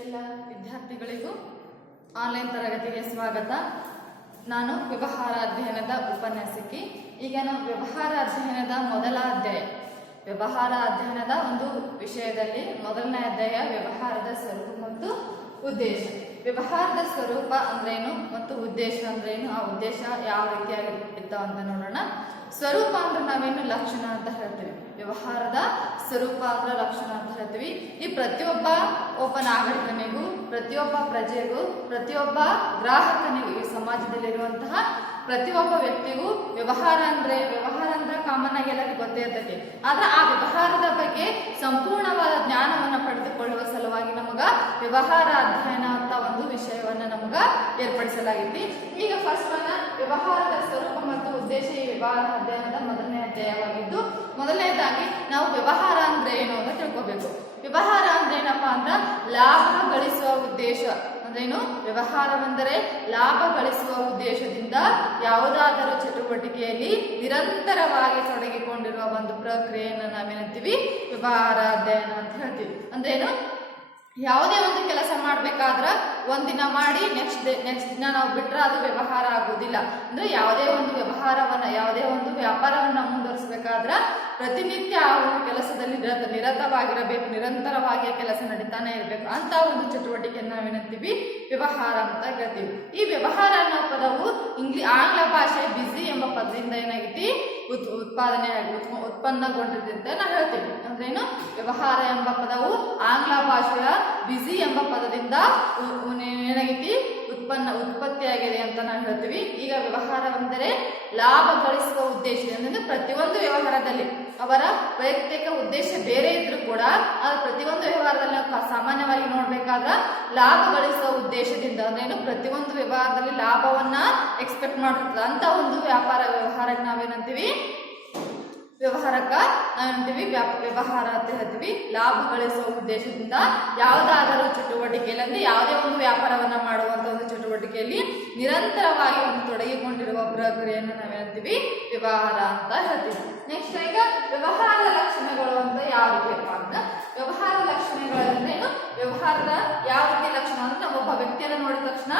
ಎಲ್ಲ ವಿದ್ಯಾರ್ಥಿಗಳಿಗೂ ಆನ್ಲೈನ್ ತರಗತಿಗೆ ಸ್ವಾಗತ. ನಾನು ವ್ಯವಹಾರ ಅಧ್ಯಯನದ ಉಪನ್ಯಾಸಕಿ. ಈಗ ನಾವು ವ್ಯವಹಾರ ಅಧ್ಯಯನದ ಮೊದಲ ಅಧ್ಯಾಯ, ವ್ಯವಹಾರ ಅಧ್ಯಯನದ ಒಂದು ವಿಷಯದಲ್ಲಿ ಮೊದಲನೇ ಅಧ್ಯಾಯ ವ್ಯವಹಾರದ ಸ್ವರೂಪ ಮತ್ತು ಉದ್ದೇಶ. ವ್ಯವಹಾರದ ಸ್ವರೂಪ ಅಂದ್ರೇನು ಮತ್ತು ಉದ್ದೇಶ ಅಂದ್ರೇನು, ಆ ಉದ್ದೇಶ ಯಾವ ರೀತಿಯಾಗಿ ಇರ್ತಾವ ಅಂತ ನೋಡೋಣ. ಸ್ವರೂಪ ಅಂದ್ರೆ ನಾವೇನು ಲಕ್ಷಣ ಅಂತ ಹೇಳ್ತೀವಿ, ವ್ಯವಹಾರದ ಸ್ವರೂಪ ಅಂದ್ರೆ ಲಕ್ಷಣ ಅಂತ ಹೇಳ್ತೀವಿ. ಈ ಪ್ರತಿಯೊಬ್ಬ ನಾಗರಿಕನಿಗೂ, ಪ್ರತಿಯೊಬ್ಬ ಪ್ರಜೆಗೂ, ಪ್ರತಿಯೊಬ್ಬ ಗ್ರಾಹಕನಿಗೂ, ಈ ಸಮಾಜದಲ್ಲಿರುವಂತಹ ಪ್ರತಿಯೊಬ್ಬ ವ್ಯಕ್ತಿಗೂ ವ್ಯವಹಾರ ಅಂದ್ರೆ ಕಾಮನ್ ಆಗಿ ಎಲ್ಲರಿಗೂ ಗೊತ್ತೇ ಇರ್ತೈತಿ. ಆದ್ರೆ ಆ ವ್ಯವಹಾರದ ಬಗ್ಗೆ ಸಂಪೂರ್ಣವಾದ ಜ್ಞಾನವನ್ನ ಪಡೆದುಕೊಳ್ಳುವ ಸಲುವಾಗಿ ನಮಗ ವ್ಯವಹಾರ ಅಧ್ಯಯನ ಅಂತ ಒಂದು ವಿಷಯವನ್ನ ನಮಗ ಏರ್ಪಡಿಸಲಾಗಿದೆ. ಈಗ ಫಸ್ಟ್ ವ್ಯವಹಾರದ ಸ್ವರೂಪ ಮತ್ತು ಉದ್ದೇಶ ಈ ವ್ಯವಹಾರ ಅಧ್ಯಯನದ ಮೊದಲನೇ ಅಧ್ಯಾಯವಾಗಿದ್ದು, ಮೊದಲನೇದಾಗಿ ನಾವು ವ್ಯವಹಾರ ಅಂದ್ರೆ ಏನು ಅಂತ ತಿಳ್ಕೋಬೇಕು. ವ್ಯವಹಾರ ಅಂದ್ರೆ ಏನಪ್ಪಾ ಅಂದ್ರ ಲಾಭ ಗಳಿಸುವ ಉದ್ದೇಶ ಅಂದ್ರೇನು. ವ್ಯವಹಾರವೆಂದರೆ ಲಾಭ ಗಳಿಸುವ ಉದ್ದೇಶದಿಂದ ಯಾವುದಾದರೂ ಚಟುವಟಿಕೆಯಲ್ಲಿ ನಿರಂತರವಾಗಿ ತೊಡಗಿಕೊಂಡಿರುವ ಒಂದು ಪ್ರಕ್ರಿಯೆಯನ್ನು ನಾವೇನಂತೀವಿ ವ್ಯವಹಾರ ಅಧ್ಯಯನ ಅಂತ ಹೇಳ್ತೀವಿ. ಅಂದ್ರೇನು, ಯಾವುದೇ ಒಂದು ಕೆಲಸ ಮಾಡ್ಬೇಕಾದ್ರ ಒಂದಿನ ಮಾಡಿ ನೆಕ್ಸ್ಟ್ ದಿನ ನಾವು ಬಿಟ್ರೆ ಅದು ವ್ಯವಹಾರ ಆಗುವುದಿಲ್ಲ. ಅಂದ್ರೆ ಯಾವುದೇ ಒಂದು ವ್ಯಾಪಾರವನ್ನ ಮುಂದುವರಿಸಬೇಕಾದ್ರ ಪ್ರತಿನಿತ್ಯ ಆ ಒಂದು ಕೆಲಸದಲ್ಲಿ ನಿರತವಾಗಿರಬೇಕು, ನಿರಂತರವಾಗಿ ಕೆಲಸ ನಡೀತಾನೆ ಇರಬೇಕು. ಅಂತ ಒಂದು ಚಟುವಟಿಕೆಯನ್ನು ನಾವೇನಂತೀವಿ ವ್ಯವಹಾರ ಅಂತ ಹೇಳ್ತೀವಿ. ಈ ವ್ಯವಹಾರ ಅನ್ನೋ ಪದವು ಆಂಗ್ಲ ಭಾಷೆ ಬಿಸಿ ಎಂಬ ಪದದಿಂದ ಏನಾಗೈತಿ ಉತ್ಪನ್ನಗೊಂಡಿದೆ ಅಂತ ನಾವು ಹೇಳ್ತೀವಿ. ಅಂದ್ರೇನು, ವ್ಯವಹಾರ ಎಂಬ ಪದವು ಆಂಗ್ಲ ಭಾಷೆಯ ಬಿಸಿ ಎಂಬ ಪದದಿಂದ ಏನಾಗೈತಿ ಉತ್ಪತ್ತಿಯಾಗಿದೆ ಅಂತ ನಾವು ಹೇಳ್ತೀವಿ. ಈಗ ವ್ಯವಹಾರವೆಂದರೆ ಲಾಭ ಗಳಿಸುವ ಉದ್ದೇಶ ಅಂದ್ರೆ ಪ್ರತಿಯೊಂದು ವ್ಯವಹಾರದಲ್ಲಿ ಅವರ ವೈಯಕ್ತಿಕ ಉದ್ದೇಶ ಬೇರೆ ಇದ್ರೂ ಕೂಡ ಅದು ಪ್ರತಿಯೊಂದು ವ್ಯವಹಾರದಲ್ಲಿ ಸಾಮಾನ್ಯವಾಗಿ ನೋಡ್ಬೇಕಾದ್ರ ಲಾಭ ಗಳಿಸುವ ಉದ್ದೇಶದಿಂದ ಅಂದ್ರೇನು, ಪ್ರತಿಯೊಂದು ವ್ಯವಹಾರದಲ್ಲಿ ಲಾಭವನ್ನ ಎಕ್ಸ್ಪೆಕ್ಟ್ ಮಾಡಿರ್ತದೆ ಅಂತ ಒಂದು ವ್ಯವಹಾರಕ್ಕೆ ನಾವೇನಂತೀವಿ ವ್ಯವಹಾರ ಅಂತ ಹೇಳ್ತೀವಿ. ಲಾಭ ಗಳಿಸುವ ಉದ್ದೇಶದಿಂದ ಯಾವುದಾದರೂ ಚಟುವಟಿಕೆಯಲ್ಲಿ ಅಂದ್ರೆ ಯಾವುದೇ ಒಂದು ವ್ಯಾಪಾರವನ್ನ ಮಾಡುವಂತ ಒಂದು ಚಟುವಟಿಕೆಯಲ್ಲಿ ನಿರಂತರವಾಗಿ ಒಂದು ತೊಡಗಿಕೊಂಡಿರುವ ಪ್ರಕ್ರಿಯೆಯನ್ನು ನಾವೇನಂತೀವಿ ವ್ಯವಹಾರ ಅಂತ ಹೇಳ್ತೀವಿ. ನೆಕ್ಸ್ಟ್ ಈಗ ವ್ಯವಹಾರದ ಲಕ್ಷಣಗಳು ಅಂತ ಯಾವ ರೀತಿಯಪ್ಪ ಅಂತ, ವ್ಯವಹಾರದ ಲಕ್ಷಣಗಳಂದ್ರೆ ಏನು, ವ್ಯವಹಾರದ ಯಾವ ರೀತಿ ಲಕ್ಷಣ ಅಂದ್ರೆ ನಾವು ಒಬ್ಬ ವ್ಯಕ್ತಿಯನ್ನು ನೋಡಿದ ತಕ್ಷಣ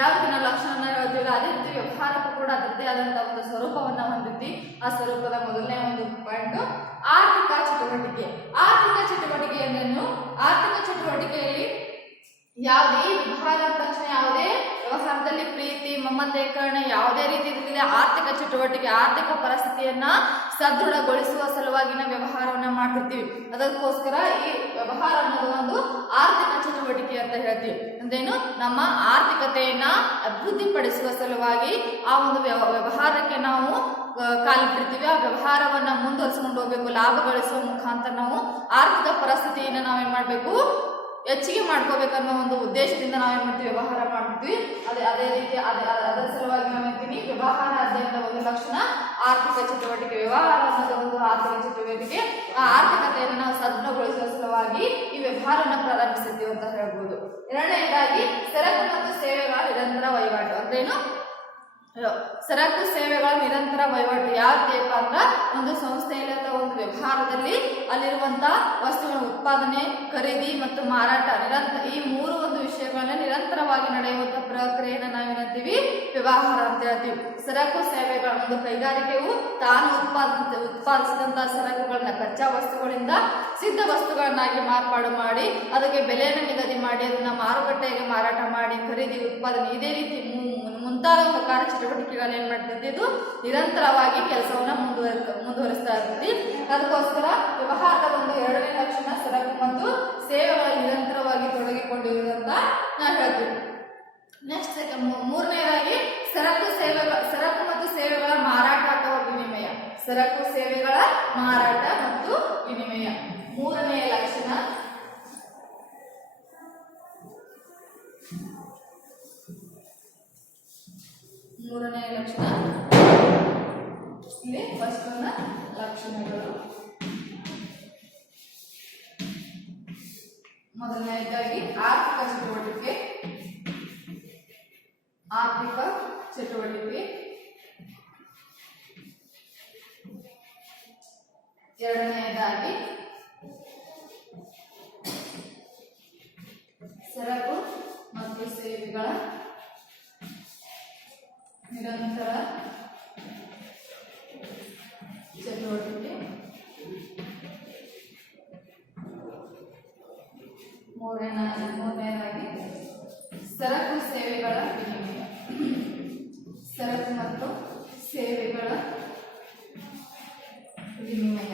ಯಾವ ರೀತಿ ನಾವು ಲಕ್ಷಣವನ್ನ ಹೇಳ್ತೀವಿ, ಅದೇ ರೀತಿ ವ್ಯವಹಾರಕ್ಕೂ ಕೂಡ ಅದರದ್ದೇ ಆದಂತಹ ಒಂದು ಸ್ವರೂಪವನ್ನ ಹೊಂದಿದ್ವಿ. ಆ ಸ್ವರೂಪದ ಮೊದಲನೇ ಒಂದು ಪಾಯಿಂಟ್ ಆರ್ಥಿಕ ಚಟುವಟಿಕೆ. ಆರ್ಥಿಕ ಚಟುವಟಿಕೆ ಅಂದ್ರೇನು, ಆರ್ಥಿಕ ಚಟುವಟಿಕೆಯಲ್ಲಿ ಯಾವುದೇ ವ್ಯವಹಾರ ತಕ್ಷಣ ಯಾವುದೇ ವ್ಯವಹಾರದಲ್ಲಿ ಪ್ರೀತಿ ಮಮತೆಕರಣ ಯಾವುದೇ ರೀತಿಯಲ್ಲಿ ಆರ್ಥಿಕ ಚಟುವಟಿಕೆ, ಆರ್ಥಿಕ ಪರಿಸ್ಥಿತಿಯನ್ನ ಸದೃಢಗೊಳಿಸುವ ಸಲುವಾಗಿನ ವ್ಯವಹಾರವನ್ನ ಮಾಡ್ತಿರ್ತೀವಿ. ಅದಕ್ಕೋಸ್ಕರ ಈ ವ್ಯವಹಾರ ಅನ್ನೋದು ಒಂದು ಆರ್ಥಿಕ ಚಟುವಟಿಕೆ ಅಂತ ಹೇಳ್ತೀವಿ. ಅಂದ್ರೇನು, ನಮ್ಮ ಆರ್ಥಿಕತೆಯನ್ನ ಅಭಿವೃದ್ಧಿಪಡಿಸುವ ಸಲುವಾಗಿ ಆ ಒಂದು ವ್ಯವಹಾರಕ್ಕೆ ನಾವು ಕಾಲಿಟ್ಟಿರ್ತೀವಿ. ಆ ವ್ಯವಹಾರವನ್ನ ಮುಂದುವರಿಸಿಕೊಂಡು ಹೋಗ್ಬೇಕು. ಲಾಭ ಗಳಿಸುವ ಮುಖಾಂತರ ನಾವು ಆರ್ಥಿಕ ಪರಿಸ್ಥಿತಿಯನ್ನ ನಾವೇನ್ ಮಾಡ್ಬೇಕು, ಹೆಚ್ಚಿಗೆ ಮಾಡ್ಕೋಬೇಕನ್ನೋ ಒಂದು ಉದ್ದೇಶದಿಂದ ನಾವೇನ್ ಮಾಡ್ತೀವಿ ವ್ಯವಹಾರ ಮಾಡ್ತೀವಿ. ಅದೇ ರೀತಿ ಅದರ ಸಲುವಾಗಿ ನಾವೇಂತೀವಿ ವ್ಯವಹಾರ ಅಧ್ಯಯನದ ಒಂದು ಲಕ್ಷಣ ಆರ್ಥಿಕ ಚಟುವಟಿಕೆ. ವ್ಯವಹಾರ ಅನ್ನೋದು ಒಂದು ಆರ್ಥಿಕ ಚಟುವಟಿಕೆ. ಆ ಆರ್ಥಿಕತೆಯನ್ನು ನಾವು ಸದೃಢಗೊಳಿಸುವ ಸಲುವಾಗಿ ಈ ವ್ಯವಹಾರವನ್ನು ಪ್ರಾರಂಭಿಸಿದ್ದೀವಿ ಅಂತ ಹೇಳ್ಬೋದು. ಎರಡನೇದಾಗಿ ಸರಕು ಮತ್ತು ಸೇವೆಗಳ ನಿರಂತರ ವಹಿವಾಟು. ಅಂದ್ರೇನು, ಸರಕು ಸೇವೆಗಳ ನಿರಂತರ ವಹಿವಾಟು ಯಾವ ರೀತಿಯಪ್ಪ ಅಂದ್ರ, ಒಂದು ಸಂಸ್ಥೆಯಲ್ಲಿ ಅಥವಾ ಒಂದು ವ್ಯವಹಾರದಲ್ಲಿ ಅಲ್ಲಿರುವಂತಹ ವಸ್ತುಗಳ ಉತ್ಪಾದನೆ, ಖರೀದಿ ಮತ್ತು ಮಾರಾಟ ಈ ಮೂರು ಒಂದು ವಿಷಯಗಳನ್ನ ನಿರಂತರವಾಗಿ ನಡೆಯುವಂತಹ ಪ್ರಕ್ರಿಯೆಯನ್ನು ನಾವೇನಂತೀವಿ ವ್ಯವಹಾರ ಅಂತ ಹೇಳ್ತೀವಿ. ಸರಕು ಸೇವೆಗಳ ಒಂದು ಕೈಗಾರಿಕೆಯು ತಾನು ಉತ್ಪಾದಿಸಿದಂತಹ ಸರಕುಗಳನ್ನ ಕಚ್ಚಾ ವಸ್ತುಗಳಿಂದ ಸಿದ್ಧ ವಸ್ತುಗಳನ್ನಾಗಿ ಮಾರ್ಪಾಡು ಮಾಡಿ ಅದಕ್ಕೆ ಬೆಲೆಯನ್ನು ನಿಗದಿ ಮಾಡಿ ಅದನ್ನ ಮಾರುಕಟ್ಟೆಗೆ ಮಾರಾಟ ಮಾಡಿ ಖರೀದಿ, ಉತ್ಪಾದನೆ ಇದೇ ರೀತಿ ಮುಂತಾದ ಪ್ರಕಾರ ಚಟುವಟಿಕೆಗಳು ಏನ್ ಮಾಡ್ತೈತಿ, ಇದು ನಿರಂತರವಾಗಿ ಕೆಲಸವನ್ನ ಮುಂದುವರಿಸ್ತಾ ಇರ್ತೈತಿ. ಅದಕ್ಕೋಸ್ಕರ ವ್ಯವಹಾರದ ಒಂದು ಎರಡನೇ ಲಕ್ಷಣ ಸರಕು ಮತ್ತು ಸೇವೆಗಳ ನಿರಂತರವಾಗಿ ತೊಡಗಿಕೊಂಡಿರುವುದಂತ ನಾವು ಹೇಳ್ತೀವಿ. ನೆಕ್ಸ್ಟ್ ಮೂರನೇದಾಗಿ ಸರಕು ಮತ್ತು ಸೇವೆಗಳ ಮಾರಾಟ ಅಥವಾ ವಿನಿಮಯ. ಸರಕು ಸೇವೆಗಳ ಮಾರಾಟ ಮತ್ತು ವಿನಿಮಯ ಮೂರನೆಯ ಲಕ್ಷಣ. ಮೂರನೆಯ ಲಕ್ಷಣ ಇಲ್ಲಿ ಫಸ್ಟ್ ಲಕ್ಷಣಗಳು. ಮೊದಲನೇದಾಗಿ ಆರ್ಥಿಕ ಚಟುವಟಿಕೆ. ಎರಡನೆಯದಾಗಿ ಸೇವೆಗಳ ನಿರಂತರ ಚಟುವಟಿಕೆ. ಮೂರನೇದಾಗಿ ಸರಕು ಸೇವೆಗಳ ವಿನಿಮಯ. ಸರಕು ಮತ್ತು ಸೇವೆಗಳ ವಿನಿಮಯ.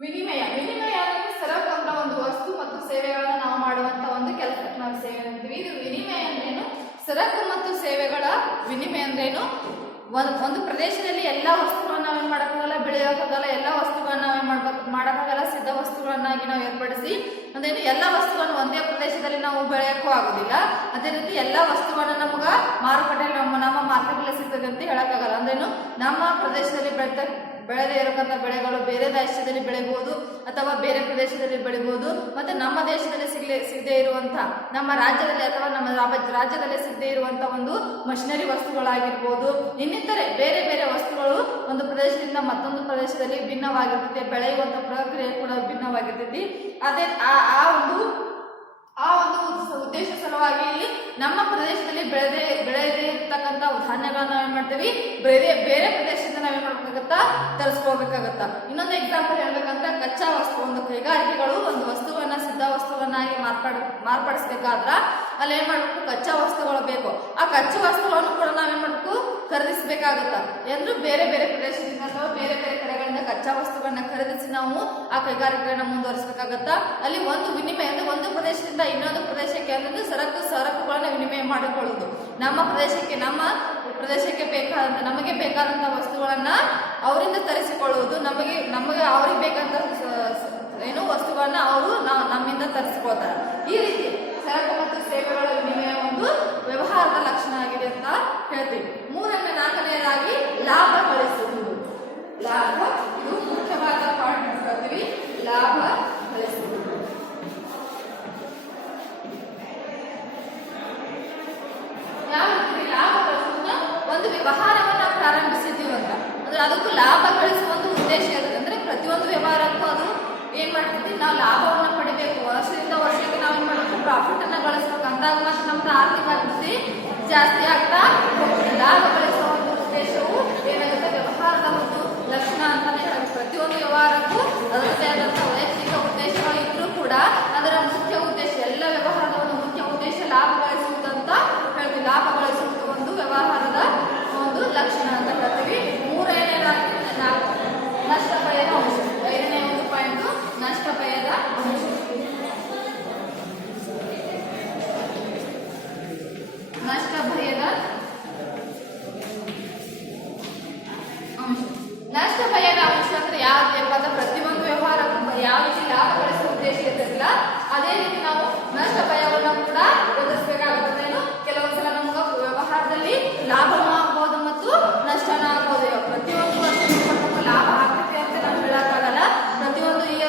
ವಿನಿಮಯ ಅಂದ್ರೆ ಸರಕು ಅಂದ್ರೆ ಒಂದು ವಸ್ತು ಮತ್ತು ಸೇವೆಗಳನ್ನ ನಾವು ಮಾಡುವಂತ ಒಂದು ಕೆಲಸಕ್ಕೆ ನಾವು ಸೇವೆ ಅಂತೀವಿ. ಇದು ವಿನಿಮಯ ಅಂದ್ರೇನು? ಸರಕು ಮತ್ತು ಸೇವೆಗಳ ವಿನಿಮಯ ಅಂದ್ರೇನು? ಒಂದು ಪ್ರದೇಶದಲ್ಲಿ ಎಲ್ಲ ವಸ್ತುಗಳನ್ನ ನಾವೇನ್ ಮಾಡೋಕ್ಕಾಗಲ್ಲ, ಬೆಳೆಯೋಕ್ಕಾಗಲ್ಲ. ಎಲ್ಲ ವಸ್ತುಗಳನ್ನ ನಾವೇನ್ ಮಾಡೋಕ್ಕಾಗಲ್ಲ, ಸಿದ್ಧ ವಸ್ತುಗಳನ್ನಾಗಿ ನಾವು ಏರ್ಪಡಿಸಿ ಅಂದ್ರೇನು ಎಲ್ಲ ವಸ್ತುಗಳನ್ನು ಒಂದೇ ಪ್ರದೇಶದಲ್ಲಿ ನಾವು ಬೆಳೆಯೋಕ್ಕೂ ಆಗೋದಿಲ್ಲ. ಅದೇ ರೀತಿ ಎಲ್ಲ ವಸ್ತುಗಳನ್ನ ನಮ್ಗ ಮಾರುಕಟ್ಟೆಯಲ್ಲಿ ನಮ್ಮ ಮಾರ್ಕೆಟಲ್ಲಿ ಸಿಗ್ತದೆ ಅಂತ ಹೇಳಕ್ಕಾಗಲ್ಲ. ಅಂದ್ರೇನು ನಮ್ಮ ಪ್ರದೇಶದಲ್ಲಿ ಬೆಳೆದೇ ಇರತಕ್ಕಂಥ ಬೆಳೆಗಳು ಬೇರೆ ದೇಶದಲ್ಲಿ ಬೆಳಿಬಹುದು ಅಥವಾ ಬೇರೆ ಪ್ರದೇಶದಲ್ಲಿ ಬೆಳಿಬಹುದು. ಮತ್ತೆ ನಮ್ಮ ದೇಶದಲ್ಲಿ ಸಿಗದೇ ಇರುವಂತಹ, ನಮ್ಮ ರಾಜ್ಯದಲ್ಲಿ ಅಥವಾ ನಮ್ಮ ರಾಜ್ಯದಲ್ಲಿ ಸಿಗದೇ ಇರುವಂತಹ ಒಂದು ಮಷಿನರಿ ವಸ್ತುಗಳಾಗಿರ್ಬೋದು, ಇನ್ನಿತರೆ ಬೇರೆ ಬೇರೆ ವಸ್ತುಗಳು ಒಂದು ಪ್ರದೇಶದಿಂದ ಮತ್ತೊಂದು ಪ್ರದೇಶದಲ್ಲಿ ಭಿನ್ನವಾಗಿರ್ತದೆ. ಬೆಳೆಯುವಂತ ಪ್ರಕ್ರಿಯೆ ಕೂಡ ಭಿನ್ನವಾಗಿರ್ತೈತಿ. ಅದೇ ಆ ಒಂದು ಉದ್ದೇಶ ಸಲುವಾಗಿ ಇಲ್ಲಿ ನಮ್ಮ ಪ್ರದೇಶದಲ್ಲಿ ಬೆಳೆದೇ ಇರ್ತಕ್ಕಂಥ ಧಾನ್ಯಗಳನ್ನ ನಾವೇನ್ ಮಾಡ್ತೀವಿ, ಬೇರೆ ಪ್ರದೇಶದಿಂದ ನಾವೇನ್ ಮಾಡ್ಬೇಕಾಗತ್ತಾ, ತರಿಸ್ಕೊಳ್ಬೇಕಾಗತ್ತ. ಇನ್ನೊಂದು ಎಕ್ಸಾಂಪಲ್ ಹೇಳ್ಬೇಕಂದ್ರೆ ಕಚ್ಚಾ ವಸ್ತು. ಒಂದು ಕೈಗಾರಿಕೆಗಳು ಒಂದು ವಸ್ತುವನ್ನ ಸಿದ್ಧ ವಸ್ತುವನ್ನಾಗಿ ಮಾರ್ಪಡಿಸ್ಬೇಕಾದ್ರ ಅಲ್ಲಿ ಏನ್ ಮಾಡ್ಬೇಕು, ಕಚ್ಚಾ ವಸ್ತುಗಳು ಬೇಕು. ಆ ಕಚ್ಚಾ ವಸ್ತುಗಳನ್ನು ಕೂಡ ನಾವೇನ್ ಮಾಡ್ಬೇಕು, ಖರೀದಿಸಬೇಕಾಗತ್ತ. ಎಂದು ಬೇರೆ ಬೇರೆ ಪ್ರದೇಶದಿಂದ ಅಥವಾ ಬೇರೆ ಬೇರೆ ಕಡೆಗಳಿಂದ ಕಚ್ಚಾ ವಸ್ತುಗಳನ್ನ ಖರೀದಿಸಿ ನಾವು ಆ ಕೈಗಾರಿಕೆಗಳನ್ನ ಮುಂದುವರಿಸಬೇಕಾಗತ್ತ. ಅಲ್ಲಿ ಒಂದು ವಿನಿಮಯ ಅಂದ್ರೆ ಒಂದು ಪ್ರದೇಶದಿಂದ ಇನ್ನೊಂದು ಪ್ರದೇಶಕ್ಕೆ ಅಂದ್ರೆ ಸರಕುಗಳನ್ನ ವಿನಿಮಯ ಮಾಡಿಕೊಳ್ಳುವುದು. ನಮ್ಮ ಪ್ರದೇಶಕ್ಕೆ ಬೇಕಾದಂತ ನಮಗೆ ಬೇಕಾದಂತ ವಸ್ತುಗಳನ್ನ ಅವರಿಂದ ತರಿಸಿಕೊಳ್ಳುವುದು. ನಮಗೆ ಅವ್ರಿಗೆ ಬೇಕಂತ ವಸ್ತುಗಳನ್ನ ಅವರು ನಮ್ಮಿಂದ ತರಿಸಿಕೊಳ್ತಾರೆ. ಈ ರೀತಿ ಸರಕು ಮತ್ತು ಸೇವೆಗಳ ವಿನಿಮಯ ಒಂದು ವ್ಯವಹಾರದ ಲಕ್ಷಣ ಆಗಿದೆ ಅಂತ ಹೇಳ್ತೀವಿ. ನಾಲ್ಕನೆಯದಾಗಿ ಲಾಭ ಗಳಿಸುವುದು. ಲಾಭ, ಇದು ಮುಖ್ಯವಾದ ಪಾಯಿಂಟ್ ಹೇಳ್ತೀವಿ. ಲಾಭ ಗಳಿಸುವುದು. ಯಾವ ರೀತಿ ಲಾಭ ಗಳಿಸುವುದನ್ನ ಒಂದು ವ್ಯವಹಾರವನ್ನ ಪ್ರಾರಂಭಿಸಿದ್ದೀವಿ ಅಂತ ಅಂದ್ರೆ ಅದಕ್ಕೂ ಲಾಭ ಗಳಿಸುವ ಒಂದು ಉದ್ದೇಶ ಇರುತ್ತೆ. ಅಂದ್ರೆ ಪ್ರತಿಯೊಂದು ವ್ಯವಹಾರಕ್ಕೂ ಅದು ಏನ್ ಮಾಡ್ತೀವಿ, ನಾವು ಲಾಭವನ್ನ ಪಡಿಬೇಕು. ವರ್ಷದಿಂದ ವರ್ಷಕ್ಕೆ ನಾವು ಏನ್ ಮಾಡಬೇಕು, ಪ್ರಾಫಿಟ್ ಅನ್ನ ಗಳಿಸ್ಬೇಕು. ಅಂದಾಗ ಮಾತ್ರ ನಮ್ದು ಆರ್ಥಿಕ ಅಭಿವೃದ್ಧಿ ಜಾಸ್ತಿ ಆಗ್ತಾ ಹೋಗುತ್ತೆ. ಲಾಭ ಗಳಿಸುವ ಒಂದು ಉದ್ದೇಶವು ಏನಾಗುತ್ತೆ, ವ್ಯವಹಾರದ ಒಂದು ಲಕ್ಷಣ ಅಂತಾನೆ ಹೇಳಿ. ಪ್ರತಿಯೊಂದು ವ್ಯವಹಾರಕ್ಕೂ ಅದರದ್ದೇ ಆದಂತ ವೈಯಕ್ತಿಕ ಉದ್ದೇಶಗಳು ಇದ್ರೂ ಕೂಡ ಅದರ ಮುಖ್ಯ ಉದ್ದೇಶ, ಎಲ್ಲ ವ್ಯವಹಾರದ ಒಂದು ಮುಖ್ಯ ಉದ್ದೇಶ ಲಾಭ ಗಳಿಸುವುದಂತ ಹೇಳ್ತೀವಿ. ಲಾಭ ಗಳಿಸುವುದು ಒಂದು ವ್ಯವಹಾರದ ಒಂದು ಲಕ್ಷಣ ಅಂತ ಹೇಳ್ತೀವಿ. ಮೂರನೇದಾಗಿ ನಷ್ಟ ಭಯದ ಅಂಶ. 5ನೇ ಒಂದು ಪಾಯಿಂಟ್ ನಷ್ಟ ಭಯದ ಅಂಶ. ನಷ್ಟ ಭಯದ ಅಂಶ. ನಷ್ಟ ಭಯದ ಅಂಶ ಅಂದ್ರೆ ಯಾವ್ದು ಪ್ರತಿಯೊಂದು ವ್ಯವಹಾರಕ್ಕೂ ಯಾವ ರೀತಿ ಲಾಭ ಗಳಿಸುವ ಉದ್ದೇಶ ಇರ್ತಿಲ್ಲ ಅದೇ ರೀತಿ ನಾವು ನಷ್ಟ ಭಯವನ್ನು ಕೂಡ ಎದುರಿಸಬೇಕಾಗುತ್ತೆ. ಕೆಲವೊಂದ್ಸಲ ನಮ್ಗೆ ವ್ಯವಹಾರದಲ್ಲಿ ಲಾಭನೂ ಆಗ್ಬೋದು ಮತ್ತು ನಷ್ಟನೂ ಆಗ್ಬೋದು. ಪ್ರತಿಯೊಂದು ವರ್ಷ ಲಾಭ ಆಗ್ತೈತೆ ಅಂತ ನಾವು ಹೇಳಕ್ಕಾಗಲ್ಲ, ಪ್ರತಿಯೊಂದು ಈಗ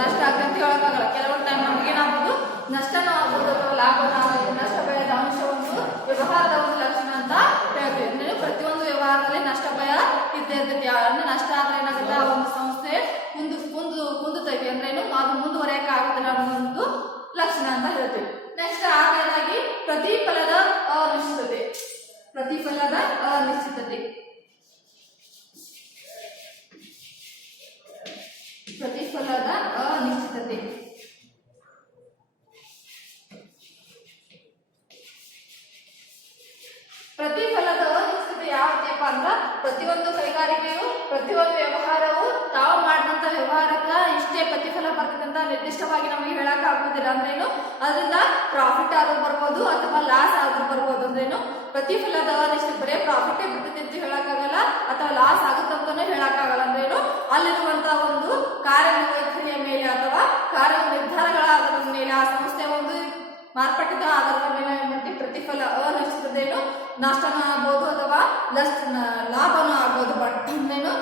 ನಷ್ಟ ಆಗ್ತದೆ ಅಂತ ಹೇಳಕ್ಕಾಗಲ್ಲ. ಕೆಲವೊಂದು ಟೈಮ್ ನಮ್ಗೆ ಏನಾಗ್ಬೋದು, ನಷ್ಟನೂ ಆಗ್ಬೋದು ಅಥವಾ ಲಾಭನೂ ಆಗ್ಬೋದು. ನಷ್ಟ ಭಯದ ಅಂಶ ಒಂದು ವ್ಯವಹಾರದ ಒಂದು ಲಕ್ಷಣ ಅಂತ ಹೇಳ್ತೀವಿ. ಅಂದ್ರೆ ಪ್ರತಿಯೊಂದು ವ್ಯವಹಾರದಲ್ಲಿ ನಷ್ಟ ಭಯ ಇದ್ದೇ ಇರ್ತೈತಿ. ಅಂದ್ರೆ ನಷ್ಟ ಆದ್ರೆ ಏನಾಗುತ್ತೆ, ಆ ಒಂದು ಸಂಸ್ಥೆ ಕುಂದುತೈತಿ ಅಂದ್ರೇನು, ಅದು ಮುಂದುವರೆಯಕ್ಕೆ ಆಗೋದಿಲ್ಲ ಅನ್ನೋ ಒಂದು ಲಕ್ಷಣ ಅಂತ ಹೇಳ್ತೀವಿ. ನೆಕ್ಸ್ಟ್ 6ನೇದಾಗಿ ಪ್ರತಿಫಲದ ಅನಿಶ್ಚಿತತೆ. ಪ್ರತಿಫಲದ ಅನಿಶ್ಚಿತತೆ. ಪ್ರತಿಫಲದ ಅನಿಶ್ಚಿತತೆ. ಪ್ರತಿಫಲದ ಅನಿಶ್ಚಿತತೆ ಯಾವತ್ತಪ್ಪ ಅಂದ್ರೆ ಪ್ರತಿಯೊಂದು ಕೈಗಾರಿಕೆಯು ಪ್ರತಿಯೊಂದು ವ್ಯವಹಾರವು ತಾವು ಮಾಡಿದಂತ ವ್ಯವಹಾರಕ್ಕ ಇಷ್ಟೇ ಪ್ರತಿಫಲ ಬರ್ತದೆ ಅಂತ ನಿರ್ದಿಷ್ಟವಾಗಿ ನಮಗೆ ಹೇಳಕ್ ಆಗುದಿಲ್ಲ. ಅಂದ್ರೇನು, ಅದರಿಂದ ಪ್ರಾಫಿಟ್ ಆದ್ರೂ ಬರ್ಬೋದು ಅಥವಾ ಲಾಸ್ ಆದ್ರೂ ಬರ್ಬೋದು. ಅಂದ್ರೇನು, ಪ್ರತಿಫಲದ ಅನಿಶ್ಚಿತ ಬರೇ ಪ್ರಾಫಿಟ್ ಬರ್ತದೆ ಅಂತ ಹೇಳಕ್ಕಾಗಲ್ಲ ಅಥವಾ ಲಾಸ್ ಆಗುತ್ತಂತಾನು ಹೇಳಕ್ಕಾಗಲ್ಲ. ಅಂದ್ರೇನು, ಅಲ್ಲಿರುವಂತಹ ಒಂದು ಕಾರ್ಯವೈಖರಿಯ ಮೇಲೆ ಅಥವಾ ಕಾರ್ಯ ನಿರ್ಧಾರಗಳಾದ ಮೇಲೆ ಆ ಸಂಸ್ಥೆ ಒಂದು ಮಾರ್ಪಟ್ಟಿದ ಆಧಾರದ ಮೇಲೆ ಏನ್ ಮಾಡ್ತೀವಿ, ಪ್ರತಿಫಲ ಅನಿಶ್ಚಿತತೆಯನ್ನು ನಷ್ಟನೂ ಆಗ್ಬೋದು ಅಥವಾ ಲಾಭನೂ ಆಗ್ಬೋದು. ಬಟ್ ಇನ್ನೇನು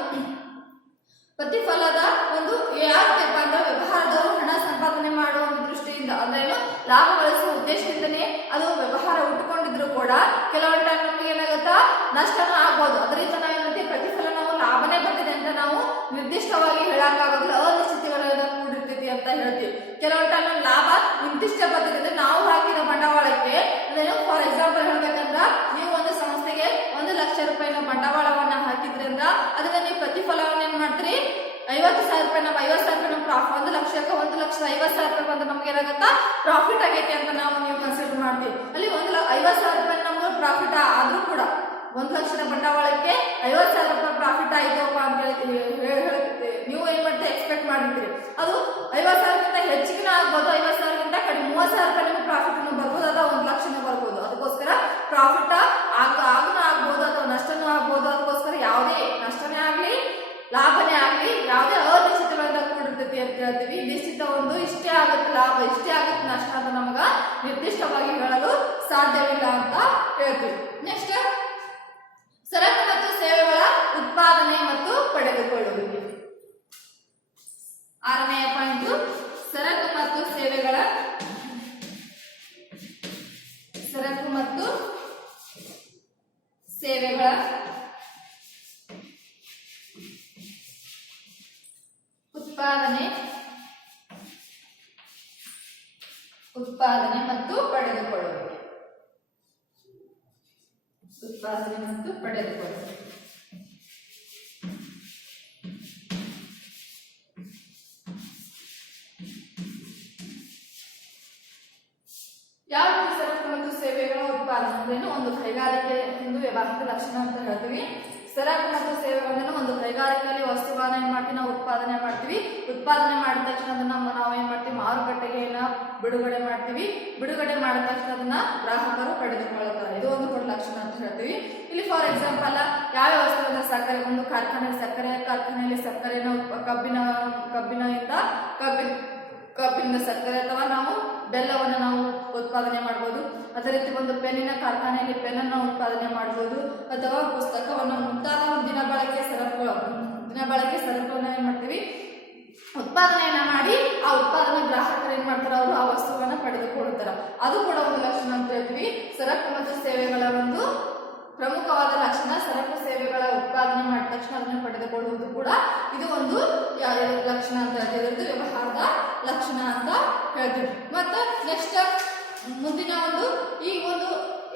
ಪ್ರತಿಫಲದ ಒಂದು ಯಾವ್ದಪ್ಪ ಅಂದ್ರೆ ವ್ಯವಹಾರದವರು ಹಣ ಸಂಪಾದನೆ ಮಾಡುವ ಒಂದು ದೃಷ್ಟಿಯಿಂದ ಅಂದ್ರೇನು ಲಾಭ ಗಳಿಸುವ ಉದ್ದೇಶದಿಂದನೇ ಅದು ವ್ಯವಹಾರ ಉಟ್ಕೊಂಡಿದ್ರು ಕೂಡ ಕೆಲವೊಂದು ಟೈಮ್ ನಮ್ಗೆ ಏನಾಗುತ್ತಾ ನಷ್ಟನೂ ಆಗ್ಬೋದು. ಅದರಿಂದ ನಾವೇನಂತೆ ಪ್ರತಿಫಲ ನಾವು ಲಾಭನೇ ಬಂದಿದೆ ಅಂತ ನಾವು ನಿರ್ದಿಷ್ಟವಾಗಿ ಹೇಳಕ್ಕಾಗೋದಿಲ್ಲ. ಅನಿಶ್ಚಿತತೆಗಳನ್ನು ಕೂಡಿರ್ತೈತಿ ಅಂತ ಹೇಳ್ತೀವಿ. ಕೆಲವೊಂದು ಟೈಮ್ ಲಾಭ 50,000 ರೂಪಾಯಿ ನಮ್ಮ 50,000 ರೂಪಾಯಿ ಪ್ರಾಫಿಟ್, 1,50,000 ರೂಪಾಯಿ ಬಂದ್ರೆ ನಮ್ಗೆ ಏನಾಗುತ್ತಾ ಪ್ರಾಫಿಟ್ ಆಗೈತಿ ಅಂತ ನಾವು ನೀವು ಕನ್ಸಿಡರ್ ಮಾಡ್ತೀವಿ. ಅಲ್ಲಿ 50,000 ರೂಪಾಯಿ ನಮ್ಗೆ ಪ್ರಾಫಿಟ್ ಆದ್ರೂ ಕೂಡ 1 ಲಕ್ಷದ ಬಂಡವಾಳಕ್ಕೆ 50,000 ರೂಪಾಯಿ ಪ್ರಾಫಿಟ್ ಆಯ್ತಪ್ಪ ಅಂತ ಹೇಳಿ ನೀವು ಏನ್ ಮಾಡ್ತೀವಿ ಎಕ್ಸ್ಪೆಕ್ಟ್ ಮಾಡಿರ್ತೀರಿ. ಅದು 50,000ಗಿಂತ ಹೆಚ್ಚಿಗೆ ಆಗ್ಬೋದು, 50,000ಗಿಂತ ಕಡಿಮೆ 30,000 ರೂಪಾಯಿ ನಿಮ್ಗೆ ಪ್ರಾಫಿಟ್ ಬರ್ಬೋದು, ಅಥವಾ 1 ಲಕ್ಷನೂ ಬರ್ಬೋದು. ಅದಕ್ಕೋಸ್ಕರ ಪ್ರಾಫಿಟ್ ಆಗೂನು ಆಗ್ಬೋದು ಅಥವಾ ನಷ್ಟನೂ ಆಗ್ಬೋದು. ಅದಕ್ಕೋಸ್ಕರ ಯಾವುದೇ ನಷ್ಟನೇ ಆಗ್ಲಿ ಲಾಭನೇ ಆಗ್ಲಿ ಯಾವುದೇ ಅನಿಶ್ಚಿತಗಳಿಂದ ಕೂಡಿರ್ತೈತಿ ಅಂತ ಹೇಳ್ತೀವಿ. ನಿಶ್ಚಿತ ಒಂದು ಇಷ್ಟೇ ಆಗುತ್ತೆ ಲಾಭ, ಇಷ್ಟೇ ಆಗುತ್ತೆ ನಷ್ಟ ಅಂತ ನಮಗ ನಿರ್ದಿಷ್ಟವಾಗಿ ಹೇಳಲು ಸಾಧ್ಯವಿಲ್ಲ ಅಂತ ಹೇಳ್ತೀವಿ. ನೆಕ್ಸ್ಟ್ ಸರಕು ಮತ್ತು ಸೇವೆಗಳ ಉತ್ಪಾದನೆ ಮತ್ತು ಪಡೆದುಕೊಳ್ಳುವಿಕೆ. 6ನೇ ಪಾಯಿಂಟ್ ಸರಕು ಮತ್ತು ಸೇವೆಗಳ ಉತ್ಪಾದನೆ ಮತ್ತು ಪಡೆದುಕೊಳ್ಳುವಿಕೆ. ಯಾವ ರೀತಿ ಸರಕು ಮತ್ತು ಸೇವೆಗಳ ಉತ್ಪಾದನೆ ಅಂದ್ರೇನು? ಒಂದು ಕೈಗಾರಿಕೆ ಒಂದು ವ್ಯವಹಾರದ ಲಕ್ಷಣ ಅಂತ ಹೇಳ್ತೀವಿ. ಸರಕು ಮತ್ತು ಸೇವೆಗಳನ್ನು ಒಂದು ಕೈಗಾರಿಕೆಯಲ್ಲಿ ವಸ್ತುಗಳನ್ನ ಏನ್ ಮಾಡ್ತೀವಿ ನಾವು ಉತ್ಪಾದನೆ ಮಾಡ್ತೀವಿ. ಉತ್ಪಾದನೆ ಮಾಡಿದ ತಕ್ಷಣ ಅದನ್ನ ನಾವು ಏನ್ ಮಾಡ್ತೀವಿ ಮಾರುಕಟ್ಟೆಗೆ ಬಿಡುಗಡೆ ಮಾಡ್ತೀವಿ. ಬಿಡುಗಡೆ ಮಾಡಿದ ತಕ್ಷಣ ಅದನ್ನ ಗ್ರಾಹಕರು ಪಡೆದುಕೊಳ್ಳುತ್ತಾರೆ. ಇದು ಒಂದು ಲಕ್ಷಣ ಅಂತ ಹೇಳ್ತೀವಿ. ಇಲ್ಲಿ ಫಾರ್ ಎಕ್ಸಾಂಪಲ್ ಯಾವ ವಸ್ತುವಿನ ಸಕ್ಕರೆ, ಒಂದು ಕಾರ್ಖಾನೆಯಲ್ಲಿ ಸಕ್ಕರೆನ ಕಬ್ಬಿನ ಸಕ್ಕರೆ ಅಥವಾ ನಾವು ಬೆಲ್ಲವನ್ನು ನಾವು ಉತ್ಪಾದನೆ ಮಾಡಬಹುದು. ಅದೇ ರೀತಿ ಒಂದು ಪೆನ್ನಿನ ಕಾರ್ಖಾನೆಯಲ್ಲಿ ಪೆನ್ನನ್ನು ಉತ್ಪಾದನೆ ಮಾಡಬಹುದು. ಅಥವಾ ಪುಸ್ತಕವನ್ನು ಮುಂತಾದ ದಿನ ಬಳಕೆ ಸರಕುಗಳನ್ನು ಏನ್ ಮಾಡ್ತೀವಿ ಉತ್ಪಾದನೆಯನ್ನ ಮಾಡಿ ಆ ಉತ್ಪಾದನೆ ಗ್ರಾಹಕರು ಏನ್ ಮಾಡ್ತಾರೆ ಅವರು ಆ ವಸ್ತುವನ್ನ ಪಡೆದುಕೊಳ್ಳುತ್ತಾರೆ. ಅದು ಕೂಡ ಒಂದು ಲಕ್ಷಣ ಅಂತ ಹೇಳ್ತೀವಿ. ಸರಕು ಮತ್ತು ಸೇವೆಗಳ ಒಂದು ಪ್ರಮುಖವಾದ ಲಕ್ಷಣ. ಸರಕು ಸೇವೆಗಳ ಉತ್ಪಾದನೆ ಮಾಡಿದ ತಕ್ಷಣ ಅದನ್ನು ಪಡೆದುಕೊಳ್ಳುವುದು ಕೂಡ ಇದು ಒಂದು ಲಕ್ಷಣ ಅಂತ ಹೇಳ್ತೀವಿ. ವ್ಯವಹಾರದ ಲಕ್ಷಣ ಅಂತ ಹೇಳ್ತೀವಿ. ಮತ್ತೆ ನೆಕ್ಸ್ಟ್ ಮುಂದಿನ ಈ ಒಂದು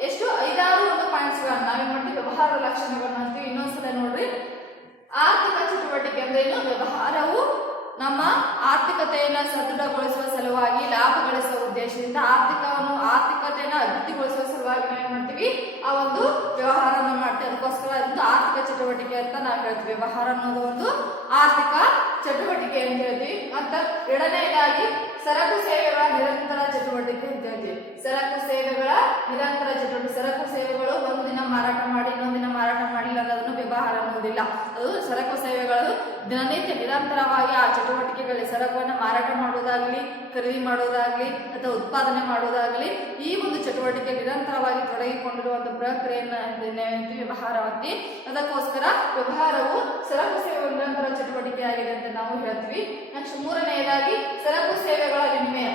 ಎಷ್ಟು 5-6 ಪಾಯಿಂಟ್ಸ್ಗಳನ್ನ ನಾವೇನ್ ಮಾಡ್ತೀವಿ ವ್ಯವಹಾರ ಲಕ್ಷಣಗಳನ್ನ ಅಂತೀವಿ. ಇನ್ನೊಂದ್ಸಲ ನೋಡ್ರಿ. ಆರ್ಥಿಕ ಚಟುವಟಿಕೆ ಅಂದ್ರೆ ಏನು? ವ್ಯವಹಾರವು ನಮ್ಮ ಆರ್ಥಿಕತೆಯನ್ನ ಸದೃಢಗೊಳಿಸುವ ಸಲುವಾಗಿ ಲಾಭ ಗಳಿಸುವ ಉದ್ದೇಶದಿಂದ ಆರ್ಥಿಕತೆಯನ್ನ ಅಭಿವೃದ್ಧಿಗೊಳಿಸುವ ಸಲುವಾಗಿ ನಾವು ಏನ್ ಮಾಡ್ತೀವಿ ಆ ಒಂದು ವ್ಯವಹಾರವನ್ನು ಮಾಡ್ತೀವಿ. ಅದಕ್ಕೋಸ್ಕರ ಅದೊಂದು ಆರ್ಥಿಕ ಚಟುವಟಿಕೆ ಅಂತ ನಾವು ಹೇಳ್ತೀವಿ. ವ್ಯವಹಾರ ಅನ್ನೋದು ಒಂದು ಆರ್ಥಿಕ ಚಟುವಟಿಕೆ ಅಂತ ಹೇಳ್ತೀವಿ. ಮತ್ತ 2ನೇದಾಗಿ ಸರಕು ಸೇವೆಗಳ ನಿರಂತರ ಚಟುವಟಿಕೆ ಅಂತ ಹೇಳ್ತೀವಿ. ಸರಕು ಸೇವೆಗಳ ನಿರಂತರ ಚಟುವಟಿಕೆ. ಸರಕು ಸೇವೆಗಳು ಒಂದು ದಿನ ಮಾರಾಟ ಮಾಡಿ ಇನ್ನೊಂದು ದಿನ ಮಾರಾಟ ಮಾಡಿಲ್ಲ ಅದನ್ನು ವ್ಯವಹಾರ ಅನ್ನೋದಿಲ್ಲ. ಅದು ಸರಕು ಸೇವೆಗಳು ದಿನನಿತ್ಯ ನಿರಂತರವಾಗಿ ಆ ಚಟುವಟಿಕೆಗಳಲ್ಲಿ ಸರಕುವನ್ನು ಮಾರಾಟ ಮಾಡುವುದಾಗಲಿ, ಖರೀದಿ ಮಾಡುವುದಾಗಲಿ ಅಥವಾ ಉತ್ಪಾದನೆ ಮಾಡುವುದಾಗಲಿ ಈ ಒಂದು ಚಟುವಟಿಕೆ ನಿರಂತರವಾಗಿ ತೊಡಗಿಕೊಂಡಿರುವಂತಹ ಪ್ರಕ್ರಿಯೆಯನ್ನು ವ್ಯವಹಾರವಂತಿ. ಅದಕ್ಕೋಸ್ಕರ ವ್ಯವಹಾರವು ಸರಕು ಸೇವೆ ನಿರಂತರ ಚಟುವಟಿಕೆ ಆಗಿದೆ ಅಂತ ನಾವು ಹೇಳ್ತೀವಿ. ನೆಕ್ಸ್ಟ್ 3ನೇದಾಗಿ ಸರಕು ಸೇವೆಗಳ ವಿನಿಮಯ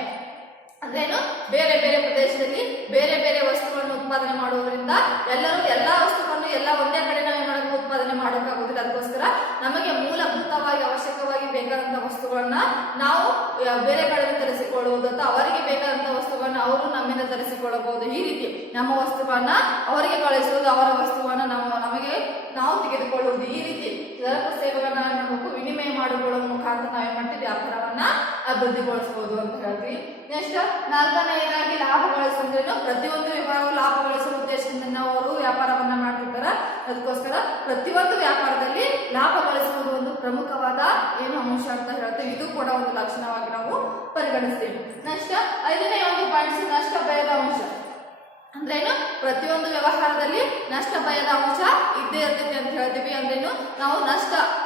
ಅಂದ್ರೇನು? ಬೇರೆ ಬೇರೆ ಪ್ರದೇಶದಲ್ಲಿ ಬೇರೆ ಬೇರೆ ವಸ್ತುಗಳನ್ನು ಉತ್ಪಾದನೆ ಮಾಡುವುದರಿಂದ ಎಲ್ಲಾ ವಸ್ತುಗಳನ್ನು ಒಂದೇ ಕಡೆ ನಾವು ಉತ್ಪಾದನೆ ಮಾಡೋಕ್ಕಾಗೋದಿಲ್ಲ. ಅದಕ್ಕೋಸ್ಕರ ನಮಗೆ ಮೂಲಭೂತವಾಗಿ ಅವಶ್ಯಕವಾಗಿ ಬೇಕಾದಂತಹ ವಸ್ತುಗಳನ್ನ ನಾವು ಬೇರೆ ಕಡೆ ತರಿಸಿಕೊಳ್ಳುವುದು ಅಥವಾ ಅವರಿಗೆ ಬೇಕಾದಂತಹ ವಸ್ತುಗಳನ್ನ ಅವರು ನಮ್ಮಿಂದ ತರಿಸಿಕೊಳ್ಳಬಹುದು. ಈ ರೀತಿ ನಮ್ಮ ವಸ್ತುಗಳನ್ನ ಅವರಿಗೆ ಕಳಿಸುವುದು, ಅವರ ವಸ್ತುವನ್ನ ನಾವು ತೆಗೆದುಕೊಳ್ಳುವುದು. ಈ ರೀತಿ ಸರಕು ಸೇವೆಗಳನ್ನ ಮಾಡಬೇಕು. ವಿನಿಮಯ ಮಾಡಿಕೊಳ್ಳುವ ಮುಖಾಂತರ ನಾವೇನ್ ಮಾಡ್ತೀವಿ ವ್ಯಾಪಾರವನ್ನ ಅಭಿವೃದ್ಧಿಗೊಳಿಸಬಹುದು ಅಂತ ಹೇಳ್ತೀವಿ. ನೆಕ್ಸ್ಟ್ 4ನೇದಾಗಿ ಲಾಭ ಗಳಿಸುವುದೇನು? ಪ್ರತಿಯೊಂದು ವ್ಯವಹಾರವು ಲಾಭ ಗಳಿಸುವ ಉದ್ದೇಶದಿಂದ ನಾವು ಅವರು ವ್ಯಾಪಾರವನ್ನ ಮಾಡ್ತಿರ್ತಾರೆ. ಅದಕ್ಕೋಸ್ಕರ ಪ್ರತಿಯೊಂದು ವ್ಯಾಪಾರದಲ್ಲಿ ಲಾಭ ಗಳಿಸುವುದು ಒಂದು ಪ್ರಮುಖವಾದ ಅಂಶ ಅಂತ ಹೇಳ್ತೀವಿ. ಇದು ಕೂಡ ಒಂದು ಲಕ್ಷಣವಾಗಿ ನಾವು ಪರಿಗಣಿಸ್ತೀವಿ. ನೆಕ್ಸ್ಟ್ 5ನೇ ಒಂದು ಪಾಯಿಂಟ್ ನಷ್ಟ ಭಯದ ಅಂಶ ಅಂದ್ರೇನು? ಪ್ರತಿಯೊಂದು ವ್ಯವಹಾರದಲ್ಲಿ ನಷ್ಟ ಭಯದ ಅಂಶ ಇದ್ದೇ ಇರ್ತೈತಿ ಅಂತ ಹೇಳ್ತೀವಿ. ಅಂದ್ರೇನು? ನಾವು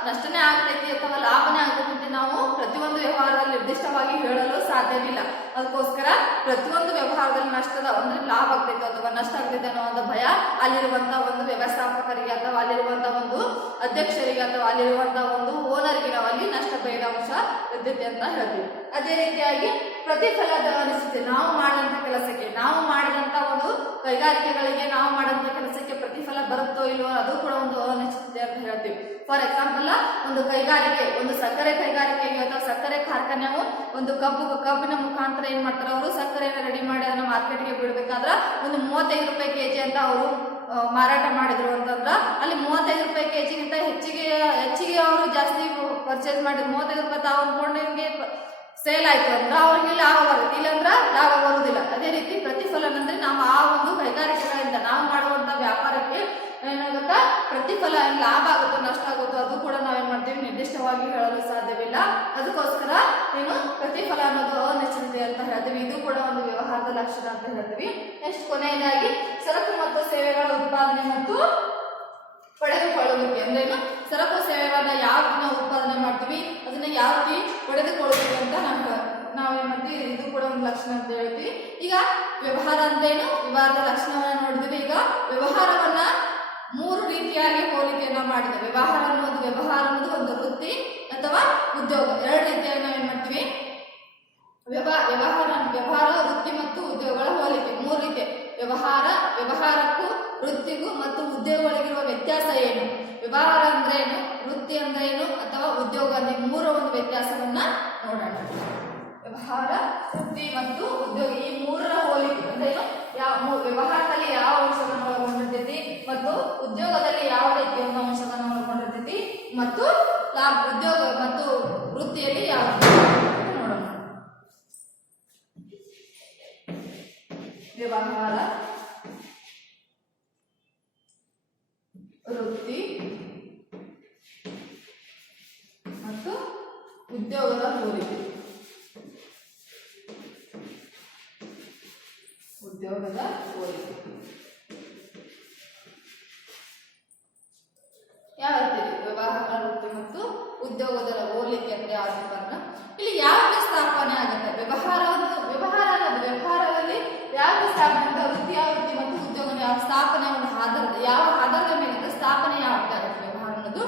ನಷ್ಟನೇ ಆಗ್ತೈತಿ ಅಥವಾ ಲಾಭನೇ ಆಗ್ತೈತಿ ನಾವು ಪ್ರತಿಯೊಂದು ವ್ಯವಹಾರದಲ್ಲಿ ನಿರ್ದಿಷ್ಟವಾಗಿ ಹೇಳಲು ಸಾಧ್ಯವಿಲ್ಲ. ಅದಕ್ಕೋಸ್ಕರ ಪ್ರತಿಯೊಂದು ವ್ಯವಹಾರದಲ್ಲಿ ಅಂದ್ರೆ ಲಾಭ ಆಗ್ತೈತೆ ಅಥವಾ ನಷ್ಟ ಆಗ್ತೈತೆ ಅನ್ನೋ ಒಂದು ಭಯ ಅಲ್ಲಿರುವಂತಹ ಒಂದು ವ್ಯವಸ್ಥಾಪಕರಿಗೆ ಅಥವಾ ಅಲ್ಲಿರುವಂತಹ ಒಂದು ಅಧ್ಯಕ್ಷರಿಗೆ ಅಥವಾ ಅಲ್ಲಿರುವಂತಹ ಒಂದು ಓನರ್ಗೆ ನಾವು ಅಲ್ಲಿ ನಷ್ಟ ಭಯದ ಅಂಶ ಇರ್ತೈತಿ ಅಂತ ಹೇಳ್ತೀವಿ. ಅದೇ ರೀತಿಯಾಗಿ ಪ್ರತಿಫಲದ ಅನಿಸಿಕೆ. ನಾವು ಮಾಡಿದಂತ ಕೆಲಸಕ್ಕೆ, ನಾವು ಮಾಡಿದಂತ ಒಂದು ಕೈಗಾರಿಕೆಗಳಿಗೆ, ನಾವು ಮಾಡಿದಂತ ಕೆಲಸಕ್ಕೆ ಪ್ರತಿಫಲ ಬರುತ್ತೋ ಇಲ್ವೋ ಅದು ಕೂಡ ಒಂದು ಅನಿಶ್ಚಿತತೆ ಅಂತ ಹೇಳ್ತೀವಿ. ಫಾರ್ ಎಕ್ಸಾಂಪಲ್ ಒಂದು ಕೈಗಾರಿಕೆ, ಒಂದು ಸಕ್ಕರೆ ಕೈಗಾರಿಕೆಗೆ ಅಥವಾ ಸಕ್ಕರೆ ಕಾರ್ಖಾನೆಯು ಒಂದು ಕಬ್ಬಿನ ಮುಖಾಂತರ ಏನ್ ಮಾಡ್ತಾರೆ ಅವರು ಸಕ್ಕರೆಯನ್ನು ರೆಡಿ ಮಾಡಿ ಅದನ್ನ ಮಾರ್ಕೆಟ್ಗೆ ಬಿಡಬೇಕಾದ್ರೆ ಒಂದು 35 ರೂಪಾಯಿ ಕೆಜಿ ಅಂತ ಅವರು ಮಾರಾಟ ಮಾಡಿದ್ರು ಅಂತಂದ್ರ ಅಲ್ಲಿ 35 ರೂಪಾಯಿ ಕೆಜಿಗಿಂತ ಹೆಚ್ಚಿಗೆ ಅವರು ಜಾಸ್ತಿ ಪರ್ಚೇಸ್ ಮಾಡಿದ್ರು. 35 ರೂಪಾಯಿ ತಾವು ಅನ್ಕೊಂಡಂಗೆ ಸೇಲ್ ಆಯ್ತು ಅಂದ್ರೆ ಅವ್ರಿಗೆ ಲಾಭ ಬರುತ್ತೆ, ಇಲ್ಲಾಂದ್ರ ಲಾಭ ಬರುವುದಿಲ್ಲ. ಅದೇ ರೀತಿ ಪ್ರತಿಫಲನ ಅಂದ್ರೆ ನಾವು ಆ ಒಂದು ಕೈಗಾರಿಕೆಗಳಿಂದ ನಾವು ಮಾಡುವಂತ ವ್ಯಾಪಾರಕ್ಕೆ ಏನಾಗುತ್ತಾ ಪ್ರತಿಫಲ ಲಾಭ ಆಗುತ್ತೋ ನಷ್ಟ ಆಗುತ್ತೋ ಅದು ಕೂಡ ನಾವೇನ್ ಮಾಡ್ತೀವಿ ನಿರ್ದಿಷ್ಟವಾಗಿ ಹೇಳಲು ಸಾಧ್ಯವಿಲ್ಲ. ಅದಕ್ಕೋಸ್ಕರ ಏನು ಪ್ರತಿಫಲ ಅನ್ನೋದು ಅನಿಶ್ಚಿತತೆ ಅಂತ ಹೇಳ್ತೀವಿ. ಇದು ಕೂಡ ಒಂದು ವ್ಯವಹಾರದ ಲಕ್ಷಣ ಅಂತ ಹೇಳ್ತೀವಿ. ನೆಕ್ಸ್ಟ್ ಕೊನೆಯದಾಗಿ ಸರಕು ಮತ್ತು ಸೇವೆಗಳ ಉತ್ಪಾದನೆ ಮತ್ತು ಪಡೆದುಕೊಳ್ಳುವಿಕೆ ಅಂದ್ರೇನು, ಸರಕು ಸೇವೆಗಳನ್ನ ಯಾವ ರೀತಿ ನಾವು ಉತ್ಪಾದನೆ ಮಾಡ್ತೀವಿ, ಅದನ್ನ ಯಾವ ರೀತಿ ಪಡೆದುಕೊಳ್ಳುತ್ತೀವಿ ಅಂತ ನಾವೇನ್ ಮಾಡ್ತೀವಿ, ಇದು ಕೂಡ ಒಂದು ಲಕ್ಷಣ ಅಂತ ಹೇಳ್ತೀವಿ. ಈಗ ವ್ಯವಹಾರ ಅಂತೇನು, ವ್ಯವಹಾರದ ಲಕ್ಷಣವನ್ನ ನೋಡಿದ್ವಿ. ಈಗ ವ್ಯವಹಾರವನ್ನ 3 ರೀತಿಯಾಗಿ ಹೋಲಿಕೆಯನ್ನ ಮಾಡಿದೆ. ವ್ಯವಹಾರ ಅನ್ನೋದು ಒಂದು ವೃತ್ತಿ ಅಥವಾ ಉದ್ಯೋಗ, 2 ರೀತಿಯಾಗಿ ನಾವೇನ್ ಮಾಡ್ತೀವಿ, ವ್ಯವಹಾರ ವೃತ್ತಿ ಮತ್ತು ಉದ್ಯೋಗಗಳ ಹೋಲಿಕೆ 3 ರೀತಿ. ವ್ಯವಹಾರಕ್ಕೂ ವೃತ್ತಿಗೂ ಮತ್ತು ಉದ್ಯೋಗಗಳಿಗಿರುವ ವ್ಯತ್ಯಾಸ ಏನು, ವ್ಯವಹಾರ ಅಂದ್ರೆ ಏನು, ವೃತ್ತಿ ಅಂದ್ರೆ ಏನು ಅಥವಾ ಉದ್ಯೋಗ ಅಂದ್ರೆ 3 ಒಂದು ವ್ಯತ್ಯಾಸವನ್ನ ನೋಡೋಣ. ವ್ಯವಹಾರ, ವೃತ್ತಿ ಮತ್ತು ಉದ್ಯೋಗ ಈ 3ರ ಹೋಲಿಕೆ ಅಂದ್ರೆ ವ್ಯವಹಾರದಲ್ಲಿ ಯಾವ ಅಂಶವನ್ನು ಒಳಗೊಂಡಿರ್ತೈತಿ ಮತ್ತು ಉದ್ಯೋಗದಲ್ಲಿ ಯಾವ ರೀತಿಯ ಒಂದು ಅಂಶವನ್ನು ಒಳಗೊಂಡಿರ್ತೈತಿ ಮತ್ತು ಉದ್ಯೋಗ ಮತ್ತು ವೃತ್ತಿಯಲ್ಲಿ ಯಾವ ನೋಡೋಣ. ವ್ಯವಹಾರ, ವೃತ್ತಿ ಮತ್ತು ಉದ್ಯೋಗದ ಹೋಲಿಕೆ. ಯಾವ ವ್ಯವಹಾರ, ವೃತ್ತಿ ಮತ್ತು ಉದ್ಯೋಗದ ಹೋಲಿಕೆ ಅಂದ್ರೆ ಯಾವ್ದಪ್ಪ, ಇಲ್ಲಿ ಯಾವ ಸ್ಥಾಪನೆ ಆಗುತ್ತೆ, ವ್ಯವಹಾರದಲ್ಲಿ ಯಾವ ಸ್ಥಾಪನೆ ಅಂತ, ವೃತ್ತಿ ಮತ್ತು ಉದ್ಯೋಗ ಯಾವ ಸ್ಥಾಪನೆ ಒಂದು ಯಾವ ಆಧಾರದ ಮೇಲೆ ಸ್ಥಾಪನೆ ಯಾಗುತ್ತೆ ವ್ಯವಹಾರ ಅನ್ನೋದು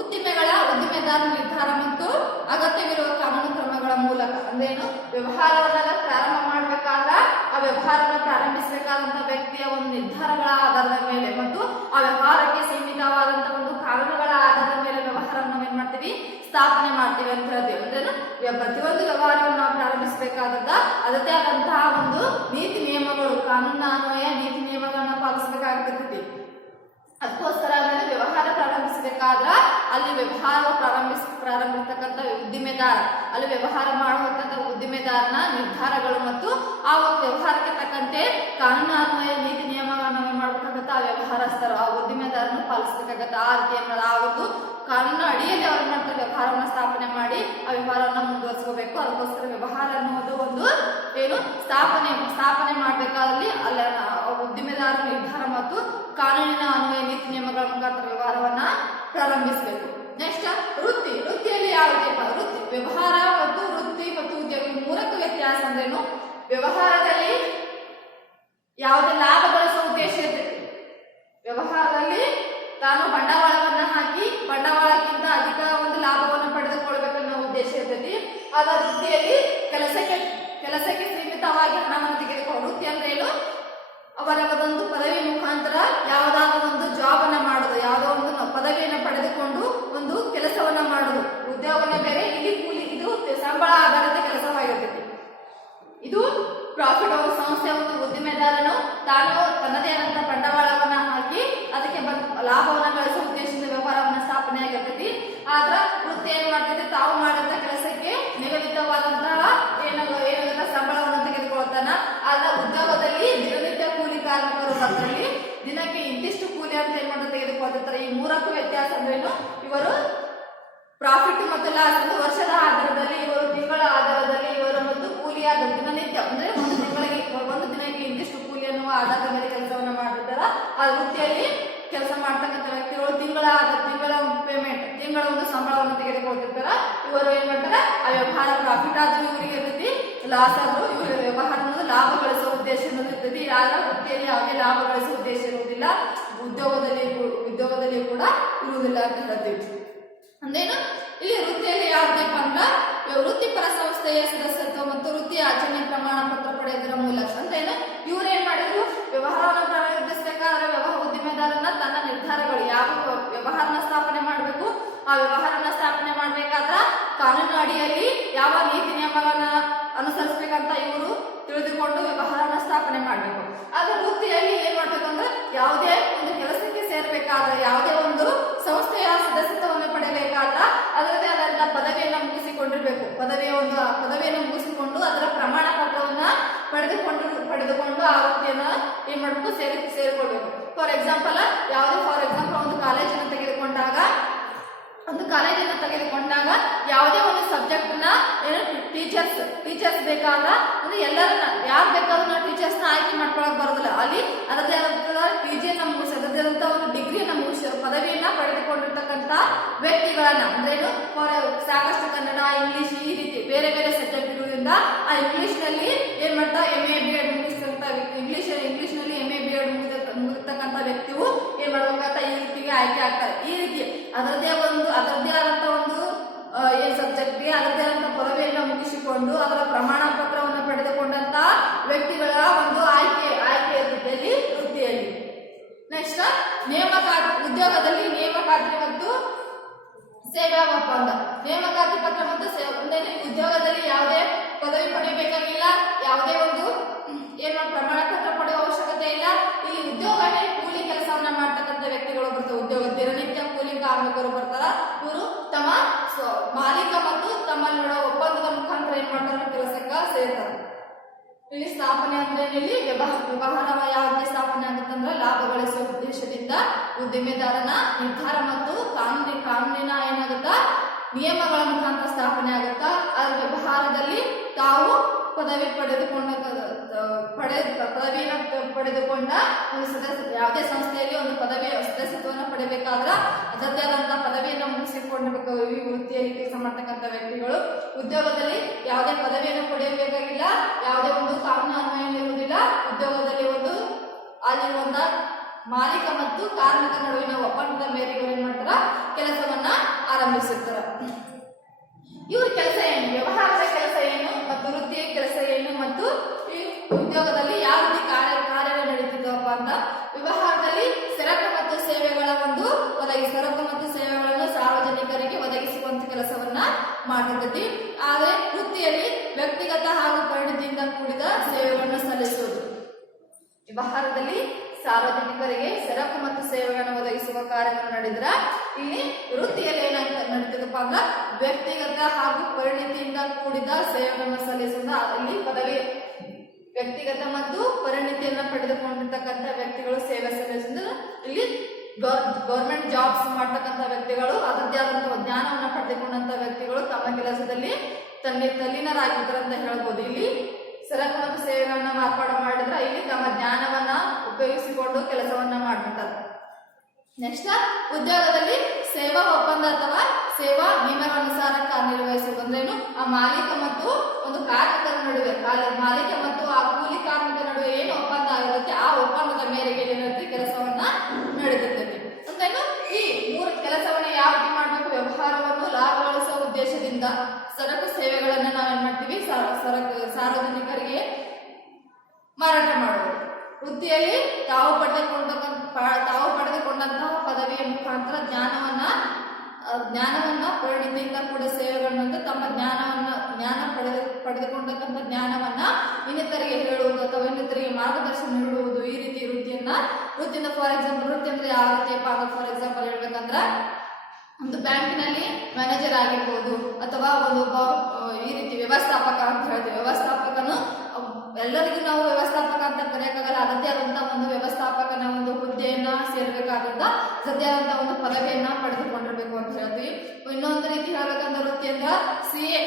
ಉದ್ದಿಮೆದಾರ ನಿರ್ಧಾರ ಮತ್ತು ಅಗತ್ಯವಿರುವ ಕಾನೂನು ಕ್ರಮಗಳ ಮೂಲಕ. ಅಂದ್ರೇನು, ವ್ಯವಹಾರವನ್ನ ಪ್ರಾರಂಭ ಮಾಡ್ಬೇಕಾದ್ರ ಆ ವ್ಯವಹಾರವನ್ನು ಪ್ರಾರಂಭಿಸಬೇಕಾದಂತ ವ್ಯಕ್ತಿಯ ಒಂದು ನಿರ್ಧಾರಗಳ ಆಧಾರದ ಮೇಲೆ ಮತ್ತು ಆ ವ್ಯವಹಾರಕ್ಕೆ ಸೀಮಿತವಾದಂತಹ ಒಂದು ಕಾನೂನುಗಳ ಆಧಾರದ ಮೇಲೆ ವ್ಯವಹಾರವನ್ನು ಏನ್ ಮಾಡ್ತೀವಿ, ಸ್ಥಾಪನೆ ಮಾಡ್ತೀವಿ ಅಂತ ಹೇಳ್ತೀವಿ. ಅಂದ್ರೇನು, ಪ್ರತಿಯೊಂದು ವ್ಯವಹಾರವನ್ನು ನಾವು ಪ್ರಾರಂಭಿಸಬೇಕಾದ ಅದಕ್ಕೆ ಆದಂತಹ ಒಂದು ನೀತಿ ನಿಯಮಗಳು, ಕಾನೂನಾನ್ವಯ ನೀತಿ ನಿಯಮಗಳನ್ನ ಪಾಲಿಸಬೇಕಾಗಿರ್ತೈತಿ. ಅದಕ್ಕೋಸ್ಕರ ವ್ಯವಹಾರ ಪ್ರಾರಂಭಿಸಬೇಕಾದ್ರ ಅಲ್ಲಿ ವ್ಯವಹಾರ ಪ್ರಾರಂಭಿಸತಕ್ಕಂಥ ಉದ್ದಿಮೆದಾರ, ಅಲ್ಲಿ ವ್ಯವಹಾರ ಮಾಡುವಂತಹ ಉದ್ದಿಮೆದಾರನ ನಿರ್ಧಾರಗಳು ಮತ್ತು ಆ ಒಂದು ವ್ಯವಹಾರಕ್ಕೆ ತಕ್ಕಂತೆ ಕಾನೂನಾನ್ವಯ ನೀತಿ ನಿಯಮಗಳನ್ನು ಮಾಡಬೇಕಾಗತ್ತ ಆ ವ್ಯವಹಾರಸ್ಥರು, ಆ ಉದ್ದಿಮೆದಾರನ ಪಾಲಿಸಬೇಕಾಗತ್ತ. ಆ ರೀತಿ ಆ ಒಂದು ಕಾನೂನು ಅಡಿಯಲ್ಲಿ ಅವ್ರು ಮಾಡ್ತಾರೆ ವ್ಯವಹಾರವನ್ನು ಸ್ಥಾಪನೆ ಮಾಡಿ ಆ ವ್ಯವಹಾರವನ್ನು ಮುಂದುವರಿಸ್ಕೋಬೇಕು. ಅದಕ್ಕೋಸ್ಕರ ವ್ಯವಹಾರ ಅನ್ನೋದು ಒಂದು ಏನು ಸ್ಥಾಪನೆ ಮಾಡಬೇಕಾದಲ್ಲಿ ಅಲ್ಲಿ ಉದ್ದಿಮೆದಾರ ನಿರ್ಧಾರ ಮತ್ತು ಕಾನೂನಿನ ಅನ್ವಯ ನೀತಿ ನಿಯಮಗಳ ಮುಖಾಂತರ ವ್ಯವಹಾರವನ್ನ ಪ್ರಾರಂಭಿಸಬೇಕು. ನೆಕ್ಸ್ಟ್ ವೃತ್ತಿಯಲ್ಲಿ ಯಾವ ವೃತ್ತಿ, ವ್ಯವಹಾರ ಮತ್ತು ವೃತ್ತಿ ಮತ್ತು ಉದ್ಯೋಗ 3ಕ್ಕೂ ವ್ಯತ್ಯಾಸ ಅಂದ್ರೇನು, ವ್ಯವಹಾರದಲ್ಲಿ ಯಾವುದೇ ಲಾಭ ಗಳಿಸುವ ಉದ್ದೇಶ ಇರ್ತೈತಿ. ವ್ಯವಹಾರದಲ್ಲಿ ತಾನು ಬಂಡವಾಳವನ್ನ ಹಾಕಿ ಬಂಡವಾಳಕ್ಕಿಂತ ಅಧಿಕ ಒಂದು ಲಾಭವನ್ನು ಪಡೆದುಕೊಳ್ಬೇಕನ್ನೋ ಉದ್ದೇಶ ಇರ್ತೈತಿ. ಆಗ ವೃತ್ತಿಯಲ್ಲಿ ಕೆಲಸಕ್ಕೆ ಸೀಮಿತವಾಗಿ ಹಣವನ್ನು ತೆಗೆದುಕೊಳ್ಳುವ ವೃತ್ತಿ ಅಂದ್ರೆ ಏನು, ಅವರ ಒಂದು ಪದವಿ ಮುಖಾಂತರ ಯಾವುದಾದ್ರೂ ಒಂದು ಜಾಬ್ ಅನ್ನ ಮಾಡುದು, ಯಾವುದೋ ಒಂದು ಪದವಿಯನ್ನು ಪಡೆದುಕೊಂಡು ಒಂದು ಕೆಲಸವನ್ನ ಮಾಡುದು. ಉದ್ಯೋಗನ ಬೇರೆ, ಇದು ಸಂಬಳ ಆಧಾರಿತ ಕೆಲಸವಾಗಿರ್ತೈತಿ. ಇದು ಪ್ರಾಫಿಟ್, ಒಂದು ಸಂಸ್ಥೆ ಒಂದು ಉದ್ದಿಮೆದಾರನು ತಾನು ತನ್ನದೇ ಆದಂತ ಬಂಡವಾಳವನ್ನ ಹಾಕಿ ಅದಕ್ಕೆ ಲಾಭವನ್ನ ಗಳಿಸುವ ಉದ್ದೇಶದಿಂದ ವ್ಯವಹಾರವನ್ನ ಸ್ಥಾಪನೆ ಆಗಿರ್ತೈತಿ. ಆದ್ರ ವೃತ್ತಿ ಏನ್ ಮಾಡ್ತೈತಿ, ತಾವು ಮಾಡಿದಂತ ಕೆಲಸಕ್ಕೆ ನಿಗದಿತವಾದಂತಹ ಏನಾಗುತ್ತೆ ಸಂಬಳವನ್ನು ತೆಗೆದುಕೊಳ್ತಾನ. ಆದ್ರ ಉದ್ಯೋಗದಲ್ಲಿ ದಿನನಿತ್ಯ ಕೂಲಿ ಕಾರ್ಮಿಕರು ಬರ್ತಾರೆ, ದಿನಕ್ಕೆ ಇಂತಿಷ್ಟು ಕೂಲಿ ಅಂತ ಏನ್ ಮಾಡೋದು ತೆಗೆದುಕೊಳ್ತಿರ್ತಾರೆ. ಈ 3ಕ್ಕೂ ವ್ಯತ್ಯಾಸ ಅಂದ್ರೇನು, ಇವರು ಪ್ರಾಫಿಟ್ ಮತ್ತು ಲಾಸ್ ಒಂದು ವರ್ಷದ ಆಧಾರದಲ್ಲಿ, ಇವರು ತಿಂಗಳ ಆಧಾರದಲ್ಲಿ, ಇವರ ಒಂದು ಕೂಲಿಯ ದಿನನಿತ್ಯ ಅಂದ್ರೆ ಒಂದು ದಿನಕ್ಕೆ ಇಂತಿಷ್ಟು ಕೂಲಿ ಅನ್ನುವ ಆಧಾರದ ಮೇಲೆ ಕೆಲಸವನ್ನ ಮಾಡಿರ್ತಾರ. ಆ ವೃತ್ತಿಯಲ್ಲಿ ಕೆಲಸ ಮಾಡ್ತಕ್ಕಂಥ ವ್ಯಕ್ತಿಗಳು ತಿಂಗಳ ಪೇಮೆಂಟ್, ತಿಂಗಳ ಒಂದು ಸಂಬಳವನ್ನು ತೆಗೆದುಕೊಳ್ತಿರ್ತಾರ. ಇವರು ಏನ್ ಮಾಡ್ತಾರೆ, ಆ ವ್ಯವಹಾರ ಪ್ರಾಫಿಟ್ ಆದ್ರೂ ಇವರಿಗೆ ಇರ್ತೈತಿ, ಲಾಸ್ ಆದ್ರೂ ಇವರ ವ್ಯವಹಾರ ಅನ್ನೋದು ಲಾಭ ಗಳಿಸುವ ಉದ್ದೇಶ ಅನ್ನೋದು ಇರ್ತೈತಿ. ಆದ್ರೆ ವೃತ್ತಿಯಲ್ಲಿ ಯಾವುದೇ ಲಾಭ ಗಳಿಸುವ ಉದ್ದೇಶ ಇರುವುದಿಲ್ಲ, ಉದ್ಯೋಗದಲ್ಲಿ ಕೂಡ ಇರುವುದಿಲ್ಲ ಅಂತ ಹೇಳ್ತೀವಿ. ಅಂದೇನು, ಇಲ್ಲಿ ವೃತ್ತಿಯಲ್ಲಿ ಯಾವ್ದಪ್ಪ ಅಂದ್ರ ವೃತ್ತಿಪರ ಸಂಸ್ಥೆಯ ಸದಸ್ಯತ್ವ ಮತ್ತು ವೃತ್ತಿ ಆಚರಣೆ ಪ್ರಮಾಣ ಪತ್ರ ಪಡೆಯುವುದರ ಮೂಲಕ. ಅಂದ್ರೇನು, ಇವ್ರು ಏನ್ ಮಾಡಿದ್ರು, ವ್ಯವಹಾರವನ್ನು ಪ್ರಾರಂಭಿಸಬೇಕಾದ್ರೆ ಉದ್ದಿಮೆದಾರನ ತನ್ನ ನಿರ್ಧಾರಗಳು ಯಾವ ವ್ಯವಹಾರನ ಸ್ಥಾಪನೆ ಮಾಡಬೇಕು, ಆ ವ್ಯವಹಾರನ ಸ್ಥಾಪನೆ ಮಾಡ್ಬೇಕಾದ್ರ ಕಾನೂನು ಅಡಿಯಲ್ಲಿ ಯಾವ ನೀತಿ ನಿಯಮಗಳನ್ನ ಅನುಸರಿಸಬೇಕಂತ ಇವರು ತಿಳಿದುಕೊಂಡು ವ್ಯವಹಾರನ ಸ್ಥಾಪನೆ ಮಾಡಬೇಕು. ಆದ್ರೆ ವೃತ್ತಿಯಲ್ಲಿ ಏನ್ ಮಾಡ್ಬೇಕು ಅಂದ್ರೆ ಯಾವುದೇ ಒಂದು ಕೆಲಸಕ್ಕೆ ಸೇರ್ಬೇಕಾದ್ರೆ, ಯಾವುದೇ ಒಂದು ಸಂಸ್ಥೆಯ ಸದಸ್ಯತ್ವವನ್ನು ಪಡೆಯಬೇಕಾದ್ರ ಅದರದೇ ಆದಂತಹ ಪದವಿಯನ್ನ ಮುಗಿಸಿಕೊಂಡಿರ್ಬೇಕು. ಪದವಿಯನ್ನು ಮುಗಿಸಿಕೊಂಡು ಅದರ ಪ್ರಮಾಣ ಪತ್ರವನ್ನ ಪಡೆದುಕೊಂಡು ಆ ವೃತ್ತಿಯನ್ನ ಏನ್ ಮಾಡ್ಬೇಕು, ಸೇರಿಕೊಳ್ಬೇಕು. ಫಾರ್ ಎಕ್ಸಾಂಪಲ್ ಒಂದು ಕಾಲೇಜನ್ನು ತೆಗೆದುಕೊಂಡಾಗ ಯಾವುದೇ ಒಂದು ಸಬ್ಜೆಕ್ಟ್ ನ ಟೀಚರ್ಸ್ ಬೇಕಾದ ಅಂದ್ರೆ ಎಲ್ಲರನ್ನ ಯಾರು ಬೇಕಾದ್ರೂ ನಾವು ಟೀಚರ್ಸ್ ನ ಆಯ್ಕೆ ಮಾಡ್ಕೊಳಕ್ ಬರೋದಿಲ್ಲ. ಅಲ್ಲಿ ಅದರದೇ ಆದಂತಹ PG ಮುಗಿಸಿ ಅದರದೇ ಆದಂತಹ ಒಂದು ಡಿಗ್ರಿಯನ್ನ ಮುಗಿಸಿ ಪದವಿಯನ್ನ ಪಡೆದುಕೊಂಡಿರ್ತಕ್ಕಂಥ ವ್ಯಕ್ತಿಗಳನ್ನ ಅಂದ್ರೇನು, ಸಾಕಷ್ಟು ಕನ್ನಡ, ಇಂಗ್ಲಿಷ್ ಈ ರೀತಿ ಬೇರೆ ಬೇರೆ ಸಬ್ಜೆಕ್ಟ್ ಇರುವುದರಿಂದ ಆ ಇಂಗ್ಲಿಷ್ ನಲ್ಲಿ ಏನ್ ಮಾಡ್ತಾ MA BEd ಮುಗಿಸ್ತಕ್ಕಂಥ ಇಂಗ್ಲಿಷ್ ನಲ್ಲಿ MA BEd ಮುಗಿರ್ತಕ್ಕಂಥ ವ್ಯಕ್ತಿಯು ಏನ್ ಮಾಡ್ಬೇಕಂತ ಈ ರೀತಿಗೆ ಆಯ್ಕೆ ಆಗ್ತಾರೆ. ಈ ರೀತಿ ಅದರದೇ ಆದಂತಹ ಒಂದು ಏನ್ ಸಬ್ಜೆಕ್ಟ್ಗೆ ಅದರದೇ ಆದಂತಹ ಪದವಿಯನ್ನ ಮುಗಿಸಿಕೊಂಡು ಅದರ ಪ್ರಮಾಣ ಪತ್ರವನ್ನು ಪಡೆದುಕೊಂಡಂತ ವ್ಯಕ್ತಿಗಳ ಒಂದು ಆಯ್ಕೆ ಇರುತ್ತದೆ ವೃತ್ತಿಯಲ್ಲಿ. ನೆಕ್ಸ್ಟ್ ಉದ್ಯೋಗದಲ್ಲಿ ನೇಮಕಾತಿ ಮತ್ತು ಸೇವಾ ಒಪ್ಪಂದ. ನೇಮಕಾತಿ ಪತ್ರ ಮತ್ತು ಉದ್ಯೋಗದಲ್ಲಿ ಯಾವುದೇ ಪದವಿ ಪಡೆಯಬೇಕಾಗಿಲ್ಲ, ಯಾವುದೇ ಒಂದು ಪ್ರಮಾಣ ಪತ್ರ ಪಡೆಯುವ ಅವಶ್ಯಕತೆ ಇಲ್ಲ. ಇಲ್ಲಿ ಉದ್ಯೋಗನೇ ಕೂಲಿ ಕೆಲಸವನ್ನ ಮಾಡ್ತಕ್ಕಂಥ ವ್ಯಕ್ತಿಗಳು ಬರ್ತಾರೆ. ಉದ್ಯೋಗ ದಿನನಿತ್ಯ ಕೂಲಿ ಕಾರ್ಮಿಕರು ಬರ್ತಾರ. ಇವರು ತಮ್ಮ ಮಾಲೀಕ ಮತ್ತು ತಮ್ಮ ನಡುವ ಒಪ್ಪಂದದ ಮುಖಾಂತರ ಏನ್ ಮಾಡ್ತಾರೆ, ಕೆಲಸಕ್ಕೆ ಸೇರ್ತಾರೆ. ಇಲ್ಲಿ ಸ್ಥಾಪನೆ ಅಂದ್ರೆ ಇಲ್ಲಿ ವ್ಯವಹಾರ ಯಾವ ರೀತಿ ಸ್ಥಾಪನೆ ಆಗುತ್ತಂದ್ರೆ ಲಾಭ ಗಳಿಸುವ ಉದ್ದೇಶದಿಂದ ಉದ್ದಿಮೆದಾರನ ನಿರ್ಧಾರ ಮತ್ತು ಕಾನೂನಿನ ಏನಾಗುತ್ತ ನಿಯಮಗಳ ಮುಖಾಂತರ ಸ್ಥಾಪನೆ ಆಗುತ್ತಾ. ಅದರ ವ್ಯವಹಾರದಲ್ಲಿ ತಾವು ಪದವಿಯನ್ನು ಪಡೆದುಕೊಂಡ ಒಂದು ಯಾವುದೇ ಸಂಸ್ಥೆಯಲ್ಲಿ ಒಂದು ಪದವಿಯ ಸದಸ್ಯತ್ವವನ್ನು ಪಡೆಯಬೇಕಾದ್ರ ಅದರದೇ ಆದಂತಹ ಪದವಿಯನ್ನು ಮುಗಿಸಿಕೊಂಡಿರಬೇಕು. ಈ ವೃತ್ತಿಯಲ್ಲಿ ಕೆಲಸ ಮಾಡ್ತಕ್ಕಂಥ ವ್ಯಕ್ತಿಗಳು ಉದ್ಯೋಗದಲ್ಲಿ ಯಾವುದೇ ಪದವಿಯನ್ನು ಪಡೆಯಬೇಕಾಗಿಲ್ಲ, ಯಾವುದೇ ಒಂದು ಕಾನೂನು ಅನ್ವಯ ಇರುವುದಿಲ್ಲ. ಉದ್ಯೋಗದಲ್ಲಿ ಅಲ್ಲಿರುವಂತ ಮಾಲೀಕ ಮತ್ತು ಕಾರ್ಮಿಕ ನಡುವಿನ ಒಪ್ಪಂದದ ಮೇರೆಗೆ ಏನ್ ಮಾಡ್ತಾರ, ಕೆಲಸವನ್ನ ಆರಂಭಿಸುತ್ತಾರೆ. ಇವ್ರ ಕೆಲಸ ಏನು, ವ್ಯವಹಾರದ ಕೆಲಸ ಏನು ಮತ್ತು ವೃತ್ತಿಯ ಕೆಲಸ ಏನು ಮತ್ತು ಈ ಉದ್ಯೋಗದಲ್ಲಿ ಯಾವ ರೀತಿ ಕಾರ್ಯಗಳು ನಡೀತಿದ್ದವಪ್ಪ ಅಂತ. ವ್ಯವಹಾರದಲ್ಲಿ ಸರಕು ಮತ್ತು ಸೇವೆಗಳನ್ನು ಸಾರ್ವಜನಿಕರಿಗೆ ಒದಗಿಸುವಂತ ಕೆಲಸವನ್ನ ಮಾಡ್ತಿರ್ತೈತಿ. ಆದ್ರೆ ವೃತ್ತಿಯಲ್ಲಿ ವ್ಯಕ್ತಿಗತ ಹಾಗೂ ಪರಿಣಿತಿಯಿಂದ ಕೂಡಿದ ಸೇವೆಗಳನ್ನು ಸಲ್ಲಿಸುವುದು. ವ್ಯವಹಾರದಲ್ಲಿ ಸಾರ್ವಜನಿಕರಿಗೆ ಸರಕು ಮತ್ತು ಸೇವೆಗಳನ್ನು ಒದಗಿಸುವ ಕಾರ್ಯಗಳು ನಡೆದ್ರ ಇಲ್ಲಿ ವೃತ್ತಿಯಲ್ಲಿ ಏನಾಗ್ತದೆ ನಡೀತದಪ್ಪ ಅಂದ್ರ ವ್ಯಕ್ತಿಗತ ಹಾಗೂ ಪರಿಣಿತಿಯಿಂದ ಕೂಡಿದ ಸೇವೆಗಳನ್ನು ಸಲ್ಲಿಸುವುದ. ಅಲ್ಲಿ ಪದವಿ ವ್ಯಕ್ತಿಗತ ಮತ್ತು ಪರಿಣಿತಿಯನ್ನ ಪಡೆದುಕೊಂಡಿರ್ತಕ್ಕಂಥ ವ್ಯಕ್ತಿಗಳು ಸೇವೆ ಸಲ್ಲಿಸುವುದು. ಇಲ್ಲಿ ಗೌರ್ಮೆಂಟ್ ಜಾಬ್ಸ್ ಮಾಡ್ತಕ್ಕಂಥ ವ್ಯಕ್ತಿಗಳು ಅದರದ್ದೇ ಆದಂತಹ ಜ್ಞಾನವನ್ನ ಪಡೆದುಕೊಂಡಂತ ವ್ಯಕ್ತಿಗಳು ತಮ್ಮ ಕೆಲಸದಲ್ಲಿ ತಲ್ಲೀನರಾಗಿರ್ತಾರೆ ಅಂತ ಹೇಳ್ಬೋದು. ಇಲ್ಲಿ ಸರಕು ಮತ್ತು ಸೇವೆಗಳನ್ನ ಮಾರ್ಪಾಡು ಮಾಡಿದ್ರೆ ಇಲ್ಲಿ ತಮ್ಮ ಜ್ಞಾನವನ್ನ ಉಪಯೋಗಿಸಿಕೊಂಡು ಕೆಲಸವನ್ನ ಮಾಡ್ಬಿಡ್ತಾರೆ. ನೆಕ್ಸ್ಟ್ ಉದ್ಯೋಗದಲ್ಲಿ ಸೇವಾ ಒಪ್ಪಂದ ಅಥವಾ ಸೇವಾ ನಿಯಮಾನುಸಾರ ಕಾರ್ಯನಿರ್ವಹಿಸುವುದು ಅಂದ್ರೇನು, ಆ ಮಾಲೀಕ ಮತ್ತು ಒಂದು ಕಾರ್ಮಿಕರ ನಡುವೆ ಮಾಲೀಕ ಮತ್ತು ಆ ಕೂಲಿ ಕಾರ್ಮಿಕರ ನಡುವೆ ಏನು ಒಪ್ಪಂದ ಆಗಿರುತ್ತೆ ಆ ಒಪ್ಪಂದದ ಮೇರೆಗೆ ಏನಿರುತ್ತೆ ಕೆಲಸವನ್ನ ನಡೆದಿರ್ತೈತಿ. ಅಂತೇನು ಈ ಮೂರು ಕೆಲಸವನ್ನ ಯಾವ ರೀತಿ ಮಾಡಬೇಕು, ವ್ಯವಹಾರವನ್ನು ಲಾಭ ಗಳಿಸುವ ಉದ್ದೇಶದಿಂದ ಸರಕು ಸೇವೆಗಳನ್ನ ನಾವೇನ್ ಮಾಡ್ತೀವಿ, ಸಾರ್ವಜನಿಕರಿಗೆ ಮಾರಾಟ ಮಾಡುವುದು. ವೃತ್ತಿಯಲ್ಲಿ ತಾವು ಪಡೆದುಕೊಂಡಂತಹ ಪದವಿಯ ಮುಖಾಂತರ ಜ್ಞಾನವನ್ನ ಪರಿಣಿತಿಯಿಂದ ಕೂಡ ಸೇವೆಗಳನ್ನು ತಮ್ಮ ಪಡೆದುಕೊಂಡಂತಹ ಜ್ಞಾನವನ್ನ ಇನ್ನಿತರಿಗೆ ಹೇಳುವುದು ಅಥವಾ ಇನ್ನಿತರಿಗೆ ಮಾರ್ಗದರ್ಶನ ನೀಡುವುದು. ಈ ರೀತಿ ವೃತ್ತಿಯಿಂದ ಫಾರ್ ಎಕ್ಸಾಂಪಲ್ ವೃತ್ತಿ ಅಂದ್ರೆ ಯಾವ ರೀತಿಯಪ್ಪ ಫಾರ್ ಎಕ್ಸಾಂಪಲ್ ಹೇಳ್ಬೇಕಂದ್ರ ಒಂದು ಬ್ಯಾಂಕಿನಲ್ಲಿ ಮ್ಯಾನೇಜರ್ ಆಗಿರ್ಬೋದು ಅಥವಾ ಒಬ್ಬ ಈ ರೀತಿ ವ್ಯವಸ್ಥಾಪಕ ಅಂತ ಹೇಳ್ತೀವಿ. ವ್ಯವಸ್ಥಾಪಕನು ಎಲ್ಲರಿಗೂ ನಾವು ವ್ಯವಸ್ಥಾಪಕ ಅಂತ ಕರೆಯಕ್ಕಾಗಲ್ಲ. ಅದಕ್ಕೆ ಆದಂತಹ ಒಂದು ವ್ಯವಸ್ಥಾಪಕನ ಒಂದು ಹುದ್ದೆಯನ್ನ ಸೇರ್ಬೇಕಾದಂತ ಸದ್ಯ ಆದಂತಹ ಒಂದು ಪದವಿಯನ್ನ ಪಡೆದುಕೊಂಡಿರ್ಬೇಕು ಅಂತ ಹೇಳ್ತೀವಿ. ಇನ್ನೊಂದು ರೀತಿ ಹೇಳ್ಬೇಕಂದ್ರೆ ವೃತ್ತಿ ಅಂದ್ರ CA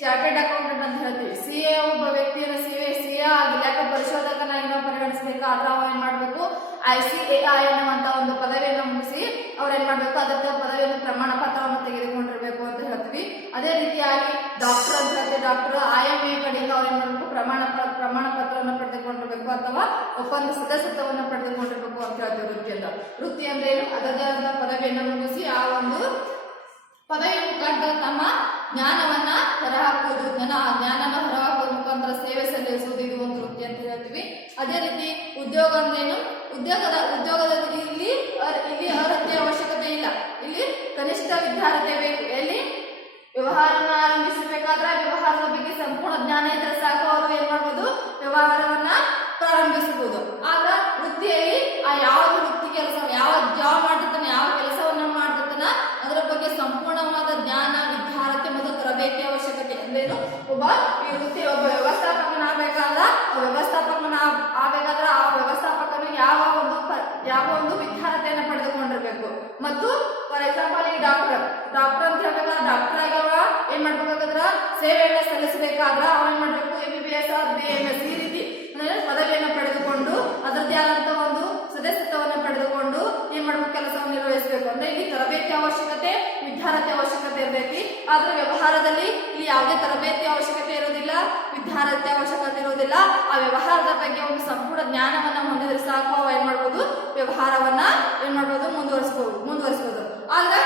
ಚಾರ್ಟೆಡ್ ಅಕೌಂಟೆಂಟ್ ಅಂತ ಹೇಳ್ತೀವಿ. CA ಒಬ್ಬ ವ್ಯಕ್ತಿಯನ್ನ CA ಆಗಿ ಲೆಕ್ಕ ಪರಿಶೋಧಕನ ಏನೋ ಪರಿಗಣಿಸಬೇಕಾದ್ರೆ ಅವ ಏನ್ ಮಾಡ್ಬೇಕು, ICAI ಅನ್ನುವಂತ ಒಂದು ಪದವಿಯನ್ನು ಮುಗಿಸಿ ಅವ್ರು ಏನ್ ಮಾಡ್ಬೇಕು, ಅದಕ್ಕೆ ಪದವಿಯನ್ನು ಪ್ರಮಾಣ ಪತ್ರವನ್ನು ತೆಗೆದುಕೊಂಡಿರ್ಬೇಕು ಅಂತ ಹೇಳ್ತೀವಿ. ಅದೇ ರೀತಿಯಾಗಿ ಡಾಕ್ಟರ್ ಅಂತ ಹೇಳ್ತೀವಿ. ಡಾಕ್ಟರ್ IMA ಕಡೆಯಿಂದ ಅವ್ರು ಏನ್ ಮಾಡ್ಬೇಕು, ಪ್ರಮಾಣ ಪತ್ರವನ್ನು ಪಡೆದುಕೊಂಡಿರ್ಬೇಕು ಅಥವಾ ಒಪ್ಪಂದ ಸದಸ್ಯತ್ವವನ್ನು ಪಡೆದುಕೊಂಡಿರ್ಬೇಕು ಅಂತ ಹೇಳ್ತೀವಿ ವೃತ್ತಿಯಿಂದ. ವೃತ್ತಿ ಅಂದ್ರೆ ಏನು, ಅದರದೇ ಆದ ಪದವಿಯನ್ನು ಮುಗಿಸಿ ಆ ಒಂದು ಪದವಿ ಮುಖಾಂತರ ತಮ್ಮ ಜ್ಞಾನವನ್ನ ಹೊರಹಾಕುವುದು, ಜ್ಞಾನನ ಹೊರಹಾಕುವ ಮುಖಾಂತರ ಸೇವೆ ಸಲ್ಲಿಸುವುದು, ಇದು ಒಂದು ವೃತ್ತಿ ಅಂತ ಹೇಳ್ತೀವಿ. ಅದೇ ರೀತಿ ಉದ್ಯೋಗ ಅಂದ್ರೇನು, ಉದ್ಯೋಗದಲ್ಲಿ ಇಲ್ಲಿ ಅರ್ಹತೆ ಅವಶ್ಯಕತೆ ಇಲ್ಲ. ಇಲ್ಲಿ ಕನಿಷ್ಠ ವಿದ್ಯಾರ್ಥಿ ಬೇಕು. ಎಲ್ಲಿ ವ್ಯವಹಾರನ ಜ್ಞಾನ ಇದ್ರೆ ಸಾಕು, ಅವರು ಏನ್ ಮಾಡ್ಬೋದು, ವ್ಯವಹಾರವನ್ನ ಪ್ರಾರಂಭಿಸಬಹುದು. ಆಗ ವೃತ್ತಿಯಲ್ಲಿ ಆ ಯಾವ ವೃತ್ತಿ ಕೆಲಸ ಯಾವ ಜಾಬ್ ಮಾಡಿರ್ತಾನೆ, ಯಾವ ಕೆಲಸವನ್ನ ಮಾಡ್ತಿರ್ತಾನ ಅದರ ಬಗ್ಗೆ ಸಂಪೂರ್ಣವಾದ ಜ್ಞಾನ, ವಿದ್ಯಾರ್ಥಿ ಮತ್ತು ತರಬೇತಿ ಅವಶ್ಯಕತೆ. ಅಂದ್ರೇನು, ಒಬ್ಬ ಈ ವೃತ್ತಿ ಒಬ್ಬ ವ್ಯವಸ್ಥಾಪಕನಾಗಬೇಕಾದ್ರ ಆ ವ್ಯವಸ್ಥಾಪಕನು ಯಾವ ಒಂದು ವಿದ್ಯಾರ್ಥಿಯನ್ನು ಪಡೆದುಕೊಂಡಿರ್ಬೇಕು. ಮತ್ತು ಫಾರ್ ಎಕ್ಸಾಂಪಲ್ ಈ ಡಾಕ್ಟರ್ ಅಂತ ಹೇಳ್ಬೇಕಾದ್ರೆ ಡಾಕ್ಟರ್ ಆಗ್ಯಾವ ಏನ್ ಮಾಡ್ಬೇಕಾದ್ರ ಸೇವೆಯನ್ನ ಸಲ್ಲಿಸಬೇಕಾದ್ರ ಅವ ಏನ್ ಮಾಡ್ಬೇಕು, MBBS BMS ಈ ರೀತಿ ಪದವಿಯನ್ನು ಪಡೆದುಕೊಂಡು ಅದರದ್ದೇ ಆದಂತ ಒಂದು ಸದಸ್ಯತ್ವವನ್ನು ಪಡೆದುಕೊಂಡು ಏನ್ ಮಾಡ್ಬೇಕು, ಕೆಲಸವನ್ನು ನಿರ್ವಹಿಸಬೇಕು. ಅಂದ್ರೆ ಇಲ್ಲಿ ತರಬೇತಿ ಅವಶ್ಯಕತೆ, ವಿದ್ಯಾರ್ಥಿ ಅವಶ್ಯಕತೆ ಇರಬೇಕು. ಆದ್ರೆ ವ್ಯವಹಾರದಲ್ಲಿ ಇಲ್ಲಿ ಯಾವುದೇ ತರಬೇತಿ ಅವಶ್ಯಕತೆ ಇರುವುದಿಲ್ಲ, ವಿದ್ಯಾರ್ಥಿ ಅವಶ್ಯಕತೆ ಇರುವುದಿಲ್ಲ. ಆ ವ್ಯವಹಾರದ ಬಗ್ಗೆ ಒಂದು ಸಂಪೂರ್ಣ ಜ್ಞಾನವನ್ನ ಹೊಂದಿದ್ರೆ ಸಾಕು, ಅವ ಏನ್ ಮಾಡ್ಬೋದು, ವ್ಯವಹಾರವನ್ನ ಏನ್ ಮಾಡ್ಬೋದು, ಮುಂದುವರಿಸಬಹುದು. ಆದ್ರೆ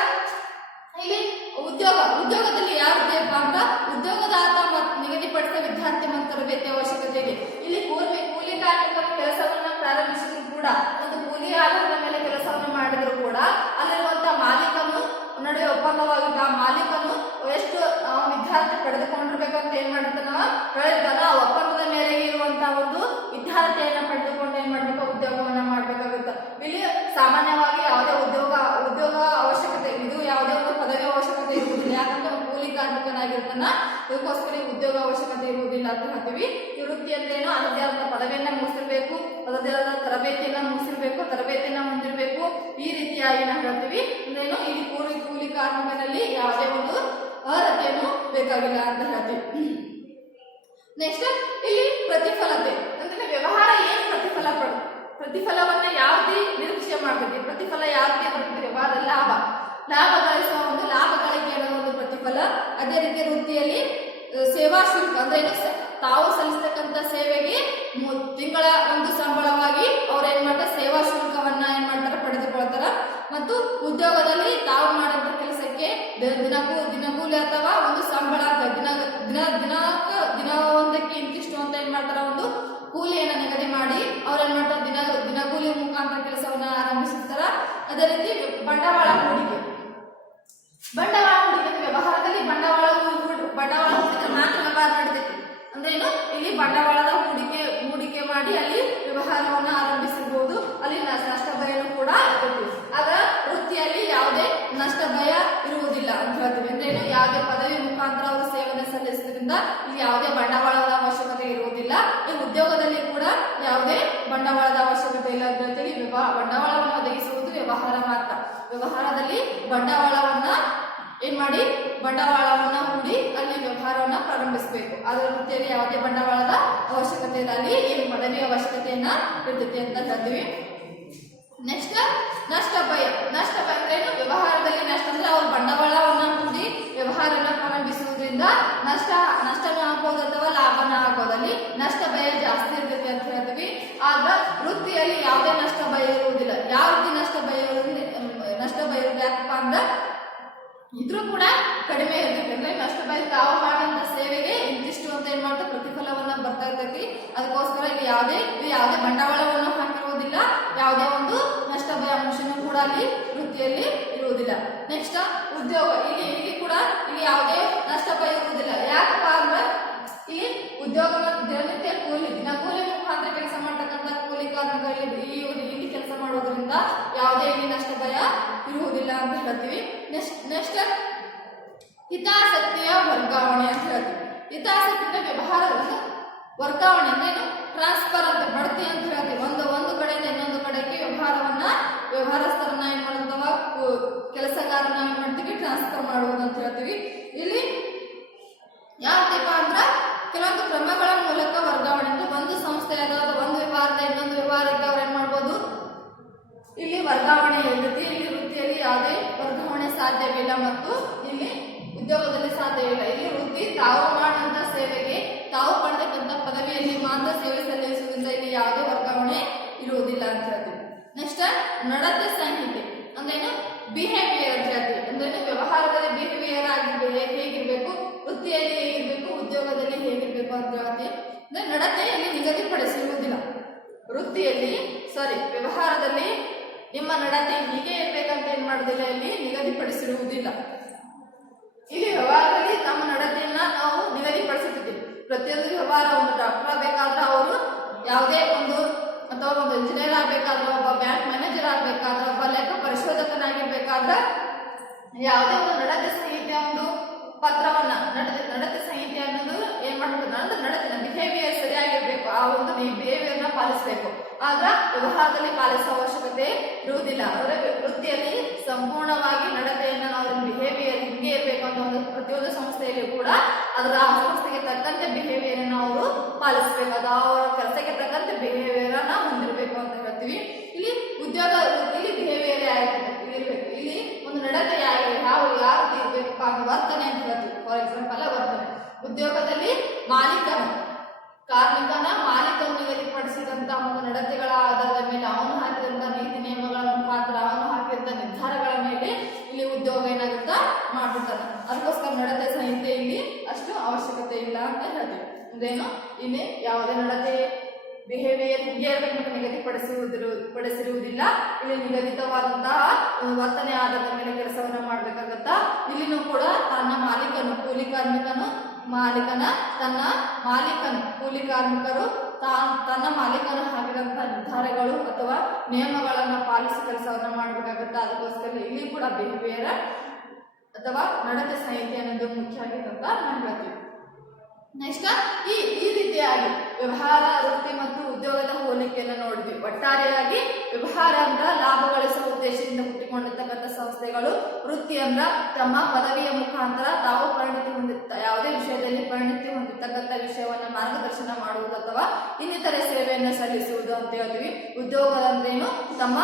ಇಲ್ಲಿ ಉದ್ಯೋಗದಲ್ಲಿ ಯಾವ ರೀತಿಯಪ್ಪ ಅಂತ ಉದ್ಯೋಗದಾತ ನಿಗದಿಪಡಿಸಿದ ವಿದ್ಯಾರ್ಥಿ ಮತ್ತು ತರಬೇತಿ ಅವಶ್ಯಕತೆ ಇದೆ. ಇಲ್ಲಿ ಕೂಲಿ ಕಾರ್ಮಿಕರ ಕೆಲಸವನ್ನ ಪ್ರಾರಂಭಿಸಿದ್ರು ಕೂಡ, ಒಂದು ಕೂಲಿ ಆಧಾರದ ಮೇಲೆ ಕೆಲಸವನ್ನು ಮಾಡಿದ್ರು ಕೂಡ ಅಲ್ಲಿರುವಂತಹ ಮಾಲೀಕನು ನಡುವೆ ಒಪ್ಪಂದವಾಗಿದ್ದ ಆ ಮಾಲೀಕನು ಎಷ್ಟು ವಿದ್ಯಾರ್ಥಿ ಪಡೆದುಕೊಂಡಿರ್ಬೇಕಂತ ಏನ್ ಮಾಡಿರ್ತಾನ ಹೇಳಿರ್ತಾನ, ಆ ಒಪ್ಪಂದದ ಮೇರೆಗೆ ಇರುವಂತಹ ಒಂದು ವಿದ್ಯಾರ್ಥಿಯನ್ನ ಪಡೆದುಕೊಂಡು ಏನ್ ಮಾಡ್ಬೇಕು, ಉದ್ಯೋಗವನ್ನ ಮಾಡ್ಬೇಕಾಗುತ್ತೆ. ಇಲ್ಲಿ ಸಾಮಾನ್ಯವಾಗಿ ಯಾವುದೇ ಉದ್ಯೋಗ ಅವಶ್ಯಕತೆ, ಇದು ಯಾವುದೇ ಒಂದು ಪದವಿ ಅವಶ್ಯಕತೆ ಇರುವುದಿಲ್ಲ. ಯಾಕಂದ್ರೆ ಕೂಲಿ ಕಾರ್ಮಿಕನಾಗಿರ್ತಾನ, ಅದಕ್ಕೋಸ್ಕರ ಉದ್ಯೋಗ ಅವಶ್ಯಕತೆ ಇರುವುದಿಲ್ಲ ಅಂತ ಹೇಳ್ತೀವಿ. ಈ ವೃತ್ತಿ ಅಂದ್ರೇನು, ಅದರದೇ ಆದ ಪದವಿಯನ್ನ ಮುಗಿಸಿರ್ಬೇಕು, ಅದರದೇ ಆದ ತರಬೇತಿಯನ್ನ ಮುಗಿಸಿರ್ಬೇಕು, ತರಬೇತಿಯನ್ನ ಹೊಂದಿರಬೇಕು. ಈ ರೀತಿಯಾಗಿ ನಾವು ಹೇಳ್ತೀವಿ. ಅಂದ್ರೇನು, ಇಲ್ಲಿ ಕೂಲಿ ಕಾರ್ಮಿಕನಲ್ಲಿ ಯಾವುದೇ ಒಂದು ಅರ್ಹತೆಯನ್ನು ಬೇಕಾಗಿಲ್ಲ ಅಂತ ಹೇಳ್ತೀವಿ. ನೆಕ್ಸ್ಟ್ ಇಲ್ಲಿ ಪ್ರತಿಫಲತೆ ಅಂದ್ರೆ ವ್ಯವಹಾರ ಏನು ಪ್ರತಿಫಲವನ್ನ ಯಾವ ರೀತಿ ನಿರೀಕ್ಷೆ ಮಾಡ್ತೀವಿ, ಪ್ರತಿಫಲ ಯಾವ ರೀತಿ ಬರ್ತದೆ, ವ್ಯವಹಾರ ಲಾಭ ಗಳಿಸುವ ಒಂದು ಲಾಭ ಗಳಿಕೆ ಅನ್ನೋ ಒಂದು ಪ್ರತಿಫಲ. ಅದೇ ರೀತಿ ವೃತ್ತಿಯಲ್ಲಿ ಸೇವಾ ಶುಲ್ಕ ಅಂದ್ರೆ ತಾವು ಸಲ್ಲಿಸತಕ್ಕಂತ ಸೇವೆಗೆ ತಿಂಗಳ ಒಂದು ಸಂಬಳವಾಗಿ ಅವ್ರು ಏನ್ ಮಾಡ್ತಾರೆ, ಸೇವಾ ಶುಲ್ಕವನ್ನ ಏನ್ ಮಾಡ್ತಾರೆ, ಪಡೆದುಕೊಳ್ತಾರ. ಮತ್ತು ಉದ್ಯೋಗದಲ್ಲಿ ತಾವು ಮಾಡಂತ ಕೆಲಸಕ್ಕೆ ದಿನಗೂಲಿ ಅಥವಾ ಒಂದು ಸಂಬಳ ದಿನವೊಂದಕ್ಕೆ ಇಂತಿಷ್ಟು ಅಂತ ಏನ್ ಮಾಡ್ತಾರ, ಒಂದು ಕೂಲಿಯನ್ನ ನಿಗದಿ ಮಾಡಿ ಅವ್ರು ಏನ್ ಮಾಡ್ತಾರೆ, ದಿನಗೂಲಿ ಮುಖಾಂತರ ಕೆಲಸವನ್ನ ಆರಂಭಿಸುತ್ತಾರ. ಅದೇ ರೀತಿ ಬಂಡವಾಳ ಹೂಡಿಕೆ ವ್ಯವಹಾರದಲ್ಲಿ ಬಂಡವಾಳ ಹೂಡಿಕೆ ಮಾತ್ರ ವ್ಯವಹಾರ ನಡೀತೈತಿ. ಅಂದ್ರೆ ಏನು, ಇಲ್ಲಿ ಬಂಡವಾಳದ ಹೂಡಿಕೆ ಮಾಡಿ ಅಲ್ಲಿ ವ್ಯವಹಾರವನ್ನು ಆರಂಭಿಸಬಹುದು. ಅಲ್ಲಿ ನಷ್ಟ ಭಯನೂ ಕೂಡ ಇರ್ತೈತಿ. ಆಗ ವೃತ್ತಿಯಲ್ಲಿ ಯಾವುದೇ ನಷ್ಟ ಭಯ ಇರುವುದಿಲ್ಲ ಅಂತ ಹೇಳ್ತೀವಿ. ಅಂದ್ರೆ ಏನು, ಯಾವುದೇ ಪದವಿ ಮುಖಾಂತರ ಅವರು ಸೇವೆಯನ್ನು ಸಲ್ಲಿಸುವುದರಿಂದ ಇಲ್ಲಿ ಯಾವುದೇ ಬಂಡವಾಳದ ಅವಶ್ಯಕತೆ ಇರುವುದಿಲ್ಲ. ಈ ಉದ್ಯೋಗದಲ್ಲಿ ಕೂಡ ಯಾವುದೇ ಬಂಡವಾಳದ ಅವಶ್ಯಕತೆ ಇಲ್ಲ ಅಂತ ಹೇಳ್ತೀವಿ. ಬಂಡವಾಳವನ್ನು ಒದಗಿಸುವುದು ವ್ಯವಹಾರ ಮಾತ್ರ. ವ್ಯವಹಾರದಲ್ಲಿ ಬಂಡವಾಳವನ್ನ ಹೂಡಿ ಅಲ್ಲಿ ವ್ಯವಹಾರವನ್ನ ಪ್ರಾರಂಭಿಸಬೇಕು. ಅದರ ವೃತ್ತಿಯಲ್ಲಿ ಯಾವುದೇ ಬಂಡವಾಳದ ಅವಶ್ಯಕತೆ ಇಲ್ಲ, ಅಲ್ಲಿ ಏನು ಪದವಿ ಅವಶ್ಯಕತೆಯನ್ನ ಇರ್ತೈತಿ ಅಂತ ಹೇಳ್ತೀವಿ. ನೆಕ್ಸ್ಟ್ ನಷ್ಟ ಭಯ ಅಂದ್ರೆ ಏನು, ವ್ಯವಹಾರದಲ್ಲಿ ನಷ್ಟ ಅಂದ್ರೆ ಅವ್ರು ಬಂಡವಾಳವನ್ನ ಹೂಡಿ ವ್ಯವಹಾರನ ಪ್ರಾರಂಭಿಸುವುದರಿಂದ ನಷ್ಟನೂ ಆಗ್ಬೋದು ಅಥವಾ ಲಾಭನ ಆಗ್ಬೋದು. ಅಲ್ಲಿ ನಷ್ಟ ಭಯ ಜಾಸ್ತಿ ಇರ್ತೈತಿ ಅಂತ ಹೇಳ್ತೀವಿ. ಆಗ ವೃತ್ತಿಯಲ್ಲಿ ಯಾವುದೇ ನಷ್ಟ ಭಯ ಇರುವುದಿಲ್ಲ. ಯಾವ ರೀತಿ ನಷ್ಟ ಭಯ ಇರುವುದು ಯಾಕಪ್ಪ ಅಂದ್ರೆ ಇದ್ರೂ ಕೂಡ ಕಡಿಮೆ ಇರ್ತೈತಿ. ಅಂದ್ರೆ ನಷ್ಟ ಭಯ ತಾವು ಮಾಡಿದಂತ ಸೇವೆಗೆ ಇಂತಿಷ್ಟು ಅಂತ ಏನ್ ಮಾಡ್ತಾರೆ, ಪ್ರತಿಫಲವನ್ನ ಬರ್ತಾ ಇರ್ತೈತಿ. ಅದಕ್ಕೋಸ್ಕರ ಇಲ್ಲಿ ಯಾವುದೇ ಬಂಡವಾಳವನ್ನು ಹಾಕಿರುವುದಿಲ್ಲ, ಯಾವುದೇ ಒಂದು ನಷ್ಟ ಭಯ ಅಂಶನೂ ಕೂಡ ಅಲ್ಲಿ ವೃತ್ತಿಯಲ್ಲಿ ಇರುವುದಿಲ್ಲ. ನೆಕ್ಸ್ಟ್ ಉದ್ಯೋಗ, ಇಲ್ಲಿ ಕೂಡ ಇಲ್ಲಿ ಯಾವುದೇ ನಷ್ಟ ಭಯ ಇರುವುದಿಲ್ಲ. ಯಾಕಪ್ಪ ಅಂದ್ರೆ ಇಲ್ಲಿ ಉದ್ಯೋಗ ದಿನನಿತ್ಯ ದಿನಗೂಲಿ ಮುಖಾಂತರ ಕೆಲಸ ಮಾಡ್ತಕ್ಕಂಥ ಕೂಲಿ ಕಾರ್ಮಿಕರಲ್ಲಿ ಇಲ್ಲಿ ಕೆಲಸ ಮಾಡೋದ್ರಿಂದ ಯಾವುದೇ ಇಲ್ಲಿ ನಷ್ಟ ಭಯ ಇರುವುದಿಲ್ಲ ಅಂತ ಹೇಳ್ತೀವಿ. ನೆಕ್ಸ್ಟ್ ಹಿತಾಸಕ್ತಿಯ ವರ್ಗಾವಣೆ ಅಂತ ಹೇಳ್ತೀವಿ. ಹಿತಾಸಕ್ತಿಯ ವ್ಯವಹಾರದ ವರ್ಗಾವಣೆ ಅಂದ್ರೆ ಟ್ರಾನ್ಸ್ಫರ್ ಅಂತ, ಬಡ್ತಿ ಅಂತ ಹೇಳ್ತೀವಿ. ಒಂದು ಕಡೆಯಿಂದ ಇನ್ನೊಂದು ಕಡೆಗೆ ವ್ಯವಹಾರಸ್ಥರನ್ನ ಏನ್ ಮಾಡ್ತಾವ, ಕೆಲಸಗಾರನ ಏನ್ ಮಾಡ್ತೀವಿ, ಟ್ರಾನ್ಸ್ಫರ್ ಮಾಡುವುದು ಅಂತ ಹೇಳ್ತೀವಿ. ಇಲ್ಲಿ ಯಾವ ರೀತಿಪ ಅಂದ್ರ ಕೆಲವೊಂದು ಕ್ರಮಗಳ ಮೂಲಕ ವರ್ಗಾವಣೆ ಅಂದ್ರೆ ಒಂದು ಸಂಸ್ಥೆಯಾದ ಒಂದು ವ್ಯವಹಾರದ ಇನ್ನೊಂದು ವ್ಯವಹಾರಕ್ಕೆ ಅವ್ರು ಏನ್ ಮಾಡ್ಬೋದು, ಇಲ್ಲಿ ವರ್ಗಾವಣೆ ಇರ್ತೈತಿ. ಇಲ್ಲಿ ವೃತ್ತಿಯಲ್ಲಿ ಯಾವುದೇ ವರ್ಗಾವಣೆ ಸಾಧ್ಯವಿಲ್ಲ ಮತ್ತು ಇಲ್ಲಿ ಉದ್ಯೋಗದಲ್ಲಿ ಸಾಧ್ಯವಿಲ್ಲ. ಇಲ್ಲಿ ವೃತ್ತಿ ತಾವು ಮಾಡುವಂತ ಸೇವೆಗೆ ತಾವು ಪಡೆದಕ್ಕಂತ ಪದವಿಯಲ್ಲಿ ಮಾತ್ರ ಸೇವೆ ಸಲ್ಲಿಸುವುದರಿಂದ ಇಲ್ಲಿ ಯಾವುದೇ ವರ್ಗಾವಣೆ ಇರುವುದಿಲ್ಲ ಅಂತ ಹೇಳ್ತೀವಿ. ನೆಕ್ಸ್ಟ್ ನಡತೆ ಸಂಹಿತೆ ಅಂದ್ರೇನು, ಬಿಹೇವಿಯರ್ ಅಂತ ಹೇಳ್ತೀವಿ. ಅಂದ್ರೇನು, ವ್ಯವಹಾರದಲ್ಲಿ ಬಿಹೇವಿಯರ್ ಹೇಗಿರ್ಬೇಕು, ವೃತ್ತಿಯಲ್ಲಿ ಹೇಗಿರ್ಬೇಕು, ಉದ್ಯೋಗದಲ್ಲಿ ಹೇಗಿರ್ಬೇಕು ಅಂತ ಹೇಳ್ತೀವಿ. ಅಂದ್ರೆ ನಡತೆಯಲ್ಲಿ ನಿಗದಿಪಡಿಸಿರುವುದಿಲ್ಲ. ವ್ಯವಹಾರದಲ್ಲಿ ನಿಮ್ಮ ನಡತೆ ಹೀಗೆ ಇರಬೇಕಂತ ಏನ್ ಮಾಡೋದಿಲ್ಲ, ಇಲ್ಲಿ ನಿಗದಿಪಡಿಸಿರುವುದಿಲ್ಲ. ಇಲ್ಲಿ ವ್ಯವಹಾರದಲ್ಲಿ ತಮ್ಮ ನಡತೆಯನ್ನ ನಾವು ನಿಗದಿಪಡಿಸುತ್ತಿದ್ದೇವೆ. ಪ್ರತಿಯೊಂದು ವ್ಯವಹಾರ, ಒಂದು ಡಾಕ್ಟರ್ ಆಗಬೇಕಾದ್ರೆ ಅವರು ಯಾವುದೇ ಒಂದು ಅಥವಾ ಒಂದು ಇಂಜಿನಿಯರ್ ಆಗಬೇಕಾದ್ರೆ, ಒಬ್ಬ ಬ್ಯಾಂಕ್ ಮ್ಯಾನೇಜರ್ ಆಗಬೇಕಾದ್ರೆ, ಒಬ್ಬ ಲೆಕ್ಕ ಪರಿಶೋಧಕನಾಗಿರ್ಬೇಕಾದ್ರೆ ಯಾವುದೇ ಒಂದು ನಡತೆ ಸಂಹಿತೆ ಒಂದು ಪತ್ರವನ್ನ ನಡತೆ ಸಂಹಿತೆ ಅನ್ನೋದು ಏನ್ ಮಾಡ್ತದೆ ಅಂದ್ರೆ ನಡತೆ ಬಿಹೇವಿಯರ್ ಸರಿಯಾಗಿರ್ಬೇಕು, ಆ ಒಂದು ಬಿಹೇವಿಯರ್ನ ಪಾಲಿಸಬೇಕು. ಆಗ ವ್ಯವಹಾರದಲ್ಲಿ ಪಾಲಿಸುವ ಅವಶ್ಯಕತೆ ಇರುವುದಿಲ್ಲ. ಅಂದ್ರೆ ವೃತ್ತಿಯಲ್ಲಿ ಸಂಪೂರ್ಣವಾಗಿ ನಡತೆಯನ್ನ ನಾವು ಬಿಹೇವಿಯರ್ ಹಿಂಗೆ ಇರಬೇಕು ಅಂತ ಒಂದು ಪ್ರತಿಯೊಂದು ಸಂಸ್ಥೆಯಲ್ಲಿ ಕೂಡ ಅದರ ಆ ಸಂಸ್ಥೆಗೆ ತಕ್ಕಂತೆ ಬಿಹೇವಿಯರ್ ಅನ್ನು ಅವರು ಪಾಲಿಸಬೇಕು. ಅದು ಅವರ ಕೆಲಸಕ್ಕೆ ತಕ್ಕಂತೆ ಬಿಹೇವಿಯರ್ ಅನ್ನ ಹೊಂದಿರಬೇಕು ಅಂತ ಹೇಳ್ತೀವಿ. ಇಲ್ಲಿ ಉದ್ಯೋಗ ಇಲ್ಲಿ ಬಿಹೇವಿಯರ್ ಇರಬೇಕು, ಇಲ್ಲಿ ಒಂದು ನಡತೆ ಯಾವ ರೀತಿ ಇರಬೇಕಪ್ಪ ಅನ್ನೋ ವರ್ತನೆ ಅಂತ ಹೇಳ್ತೀವಿ. ಫಾರ್ ಎಕ್ಸಾಂಪಲ್ ವರ್ತನೆ ಉದ್ಯೋಗದಲ್ಲಿ ಮಾಲೀಕನು ನಿಗದಿಪಡಿಸಿದಂತಹ ಒಂದು ನಡತೆಗಳ ಆಧಾರದ ಮೇಲೆ ಅವನು ಹಾಕಿದಂತಹ ನೀತಿ ನಿಯಮಗಳ ಮುಖಾಂತರ ಅವನು ಹಾಕಿದಂತಹ ನಿರ್ಧಾರಗಳ ಮೇಲೆ ಇಲ್ಲಿ ಉದ್ಯೋಗ ಏನಾಗುತ್ತಾ ಮಾಡ್ಬಿಡ್ತಾನೆ. ಅದಕ್ಕೋಸ್ಕರ ನಡತೆ ಸಂಹಿತೆ ಇಲ್ಲಿ ಅಷ್ಟು ಅವಶ್ಯಕತೆ ಇಲ್ಲ ಅಂತ ಹೇಳ್ತೀವಿ. ಅಂದ್ರೇನು, ಇಲ್ಲಿ ಯಾವುದೇ ನಡತೆ ಬಿಹೇವಿಯರ್ ಹಿಂಗೆ ಇರಬೇಕಂತ ನಿಗದಿಪಡಿಸಿರುವುದಿಲ್ಲ. ಇಲ್ಲಿ ನಿಗದಿತವಾದಂತಹ ವರ್ತನೆ ಆಧಾರದ ಮೇಲೆ ಕೆಲಸವನ್ನ ಮಾಡ್ಬೇಕಾಗತ್ತಾ. ಇಲ್ಲಿನೂ ಕೂಡ ತನ್ನ ಮಾಲೀಕನು ಕೂಲಿ ಕಾರ್ಮಿಕರು ತನ್ನ ಮಾಲೀಕನು ಹಾಕಿದಂತಹ ನಿರ್ಧಾರಗಳು ಅಥವಾ ನಿಯಮಗಳನ್ನ ಪಾಲಿಸಿ ಕೆಲಸವನ್ನ ಮಾಡಬೇಕಾಗುತ್ತೆ. ಅದಕ್ಕೋಸ್ಕರ ಇಲ್ಲಿ ಕೂಡ ಬಿಹೇವಿಯರ್ ಅಥವಾ ನಡತೆ ಸಂಹಿತೆ ಅನ್ನೋದು ಮುಖ್ಯ ಆಗಿದೆ ಅಂತ ನಾನು ಹೇಳ್ತೀವಿ. ನೆಕ್ಸ್ಟ್ ಈ ರೀತಿಯಾಗಿ ವ್ಯವಹಾರ, ವೃತ್ತಿ ಮತ್ತು ಉದ್ಯೋಗದ ಹೋಲಿಕೆಯನ್ನು ನೋಡಿದ್ವಿ. ಒಟ್ಟಾರೆಯಾಗಿ ವ್ಯವಹಾರ ಅಂದ್ರ ಲಾಭ ಗಳಿಸುವ ಉದ್ದೇಶದಿಂದ ಹುಟ್ಟಿಕೊಂಡಿರ್ತಕ್ಕಂಥ ಸಂಸ್ಥೆಗಳು, ವೃತ್ತಿ ಅಂದ್ರ ತಮ್ಮ ಪದವಿಯ ಮುಖಾಂತರ ತಾವು ಯಾವುದೇ ವಿಷಯದಲ್ಲಿ ಪರಿಣಿತಿ ಹೊಂದಿರ್ತಕ್ಕಂಥ ವಿಷಯವನ್ನ ಮಾರ್ಗದರ್ಶನ ಮಾಡುವುದು ಅಥವಾ ಇನ್ನಿತರೆ ಸೇವೆಯನ್ನು ಸಲ್ಲಿಸುವುದು ಅಂತ ಹೇಳ್ತೀವಿ. ಉದ್ಯೋಗ ಅಂದ್ರೇನು, ತಮ್ಮ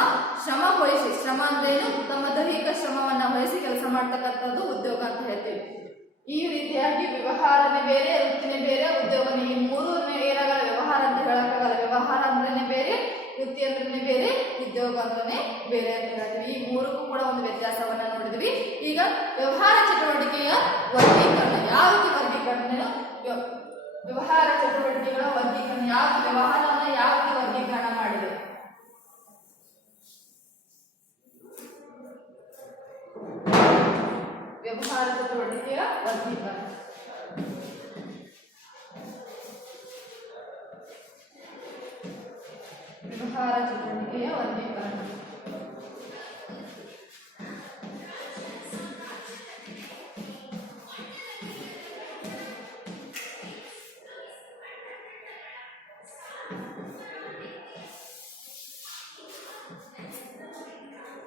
ಶ್ರಮ ಅಂದ್ರೇನು, ತಮ್ಮ ದೈಹಿಕ ಶ್ರಮವನ್ನ ವಹಿಸಿ ಕೆಲಸ ಮಾಡ್ತಕ್ಕಂಥದ್ದು ಉದ್ಯೋಗ ಅಂತ ಹೇಳ್ತೀವಿ. ಈ ರೀತಿಯಾಗಿ ವ್ಯವಹಾರನೇ ಬೇರೆ, ವೃತ್ತಿನೇ ಬೇರೆ, ಉದ್ಯೋಗನೇ, ಈ ಮೂರು ಏನಾಗಲ್ಲ ವ್ಯವಹಾರ ಅಂತ ಹೇಳಕ್ಕಾಗಲ್ಲ. ವ್ಯವಹಾರ ಅಂದ್ರೇನೆ ಬೇರೆ, ವೃತ್ತಿ ಅಂದ್ರೆ ಬೇರೆ, ಉದ್ಯೋಗ ಅಂದ್ರೆ ಬೇರೆ ಅಂತ ಹೇಳ್ತೀವಿ. ಈ ಮೂರಕ್ಕೂ ಕೂಡ ಒಂದು ವ್ಯತ್ಯಾಸವನ್ನ ನೋಡಿದ್ವಿ. ಈಗ ವ್ಯವಹಾರ ಚಟುವಟಿಕೆಯ ವರ್ಗೀಕರಣ, ಯಾವ ರೀತಿ ವರ್ಗೀಕರಣ, ವ್ಯವಹಾರ ಚಟುವಟಿಕೆಗಳ ವರ್ಗೀಕರಣ, ವ್ಯವಹಾರವನ್ನ ಯಾವ ರೀತಿ ವರ್ಗೀಕರಣ ಮಾಡಿದೆ. ವ್ಯವಹಾರ ಚಟುವಟಿಕೆಯ ವರ್ಗೀಕರಣ. ವ್ಯವಹಾರ ಚಟುವಟಿಕೆಯ ವರ್ಗೀಕರಣ.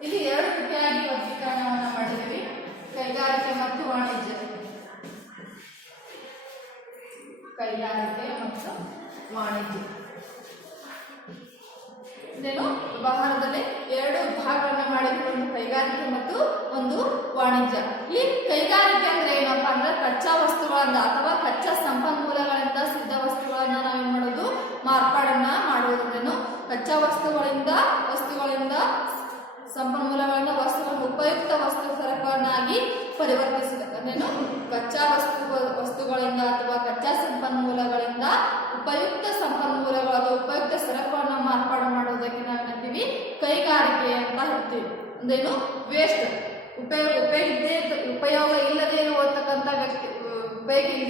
ಇಲ್ಲಿ ಎರಡು ರೀತಿಯಾಗಿ ವರ್ಗೀಕರಣವನ್ನು ಮಾಡಿದ್ದೀವಿ, ಕೈಗಾರಿಕೆ ಮತ್ತು ವಾಣಿಜ್ಯ. ಕೈಗಾರಿಕೆ ಮತ್ತು ವಾಣಿಜ್ಯ ಇದೇನು ವ್ಯವಹಾರದಲ್ಲಿ ಎರಡು ವಿಭಾಗಗಳನ್ನು ಮಾಡಿದ್ವಿ, ಒಂದು ಕೈಗಾರಿಕೆ ಮತ್ತು ಒಂದು ವಾಣಿಜ್ಯ. ಈ ಕೈಗಾರಿಕೆ ಅಂದ್ರೆ ಏನಪ್ಪ ಅಂದ್ರೆ ಕಚ್ಚಾ ವಸ್ತುಗಳಿಂದ ಅಥವಾ ಕಚ್ಚಾ ಸಂಪನ್ಮೂಲಗಳಿಂದ ಸಿದ್ಧ ವಸ್ತುಗಳನ್ನ ನಾವೇನ್ ಮಾಡೋದು, ಮಾರ್ಪಾಡನ್ನ ಮಾಡುವುದೇನು. ಕಚ್ಚಾ ವಸ್ತುಗಳಿಂದ ಸಂಪನ್ಮೂಲಗಳನ್ನು ಉಪಯುಕ್ತ ವಸ್ತು ಸರಕನ್ನಾಗಿ ಪರಿವರ್ತಿಸಬೇಕಂದ್ರೇನು, ಕಚ್ಚಾ ವಸ್ತುಗಳಿಂದ ಅಥವಾ ಕಚ್ಚಾ ಸಂಪನ್ಮೂಲಗಳಿಂದ ಉಪಯುಕ್ತ ಸರಕನ್ನು ಮಾರ್ಪಾಡು ಮಾಡುವುದಕ್ಕೆ ನಾವು ಹೇಳ್ತೀವಿ ಕೈಗಾರಿಕೆ ಅಂತ ಹೇಳ್ತೀವಿ. ಅಂದ್ರೇನು, ವೇಸ್ಟ್ ಉಪಯೋಗ ಇಲ್ಲದೆ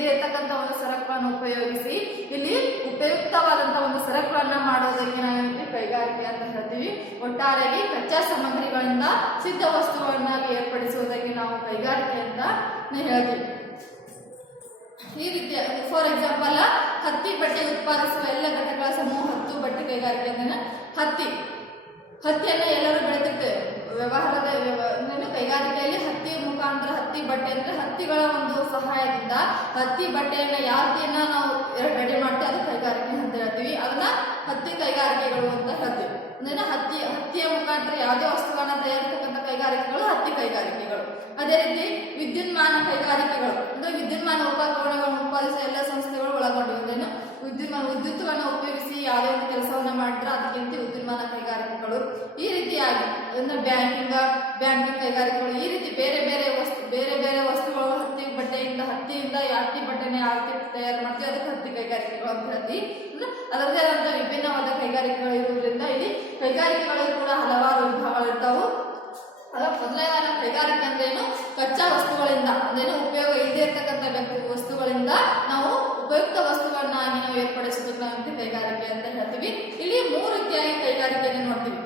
ಇರತಕ್ಕಂಥ ಒಂದು ಸರಕುಗಳನ್ನು ಉಪಯೋಗಿಸಿ ಇಲ್ಲಿ ಉಪಯುಕ್ತವಾದಂತಹ ಒಂದು ಸರಕುಗಳನ್ನ ಮಾಡೋದಕ್ಕೆ ನಾವು ಕೈಗಾರಿಕೆ ಅಂತ ಹೇಳ್ತೀವಿ. ಒಟ್ಟಾರೆಯಾಗಿ ಕಚ್ಚಾ ಸಾಮಗ್ರಿಗಳಿಂದ ಸಿದ್ಧ ವಸ್ತುಗಳನ್ನಾಗಿ ಏರ್ಪಡಿಸುವುದಕ್ಕೆ ನಾವು ಕೈಗಾರಿಕೆ ಅಂತ ಹೇಳ್ತೀವಿ. ಈ ರೀತಿಯ ಫಾರ್ ಎಕ್ಸಾಂಪಲ್ ಹತ್ತಿ ಬಟ್ಟೆ ಉತ್ಪಾದಿಸುವ ಎಲ್ಲ ಘಟಕಗಳ ಸಮೂಹ ಹತ್ತು ಬಟ್ಟೆ ಕೈಗಾರಿಕೆ ಅಂದ್ರೆ ಹತ್ತಿಯನ್ನು ಎಲ್ಲರೂ ಬೆಳೆದಿರ್ತೇವೆ. ವ್ಯವಹಾರದ ಕೈಗಾರಿಕೆಯಲ್ಲಿ ಹತ್ತಿ ಮುಖಾಂತರ ಹತ್ತಿ ಬಟ್ಟೆ ಅಂದ್ರೆ ಹತ್ತಿಗಳ ಒಂದು ಸಹಾಯದಿಂದ ಹತ್ತಿ ಬಟ್ಟೆಯನ್ನ ಯಾವ ರೀತಿಯನ್ನ ನಾವು ರೆಡಿ ಮಾಡ್ತೀವಿ ಅದು ಕೈಗಾರಿಕೆ ಅಂತ ಹೇಳ್ತೀವಿ. ಅದನ್ನ ಹತ್ತಿ ಕೈಗಾರಿಕೆಗಳು ಅಂತ ಹೇಳ್ತೀವಿ. ಅಂದ್ರೆ ಹತ್ತಿಯ ಮುಖಾಂತರ ಯಾವುದೇ ವಸ್ತುಗಳನ್ನ ತಯಾರಿಸತಕ್ಕಂಥ ಕೈಗಾರಿಕೆಗಳು ಹತ್ತಿ ಕೈಗಾರಿಕೆಗಳು. ಅದೇ ರೀತಿ ವಿದ್ಯುನ್ಮಾನ ಕೈಗಾರಿಕೆಗಳು ಅಂದ್ರೆ ವಿದ್ಯುನ್ಮಾನ ಉಪಕರಣಗಳನ್ನು ಉತ್ಪಾದಿಸುವ ಎಲ್ಲ ಸಂಸ್ಥೆಗಳು ಒಳಗೊಂಡಿವೆ. ವಿದ್ಯುತ್ಗಳನ್ನು ಉಪಯೋಗಿಸಿ ಯಾವುದೇ ಒಂದು ಕೆಲಸವನ್ನ ಮಾಡಿದ್ರೆ ಅದಕ್ಕೆ ವಿದ್ಯುನ್ಮಾನ ಕೈಗಾರಿಕೆಗಳು. ಈ ರೀತಿಯಾಗಿ ಅಂದ್ರೆ ಬ್ಯಾಂಕಿಂಗ್ ಕೈಗಾರಿಕೆಗಳು. ಈ ರೀತಿ ಬೇರೆ ಬೇರೆ ವಸ್ತುಗಳು ಹತ್ತಿಯಿಂದ ಹತ್ತಿ ಬಟ್ಟೆನ ಯಾವ ರೀತಿ ತಯಾರು ಮಾಡ್ತೀವಿ ಅದಕ್ಕೆ ಹತ್ತಿ ಕೈಗಾರಿಕೆಗಳು ಅಂತ ಹೇಳ್ತೀವಿ. ಅದರದೇ ಆದಂತ ವಿಭಿನ್ನವಾದ ಕೈಗಾರಿಕೆಗಳು ಇರುವುದರಿಂದ ಇಲ್ಲಿ ಕೈಗಾರಿಕೆಗಳು ಕೂಡ ಹಲವಾರು ವಿಭಾಗಗಳು ಇರ್ತಾವು. ಮೊದಲನೇದಾದ ಕೈಗಾರಿಕೆ ಅಂದ್ರೇನು, ಕಚ್ಚಾ ವಸ್ತುಗಳಿಂದ ಅಂದ್ರೇನು ಉಪಯೋಗ ಇಲ್ಲದೆ ಇರ್ತಕ್ಕಂಥ ವಸ್ತುಗಳಿಂದ ನಾವು ಉಪಯುಕ್ತ ವಸ್ತು ಏರ್ಪಡಿಸುವುದಕ್ಕೆ ನಾವು ಕೈಗಾರಿಕೆ ಅಂತ ಹೇಳ್ತೀವಿ. ಇಲ್ಲಿ 3 ರೀತಿಯಾಗಿ ಕೈಗಾರಿಕೆಯನ್ನು ನೋಡ್ತೀವಿ: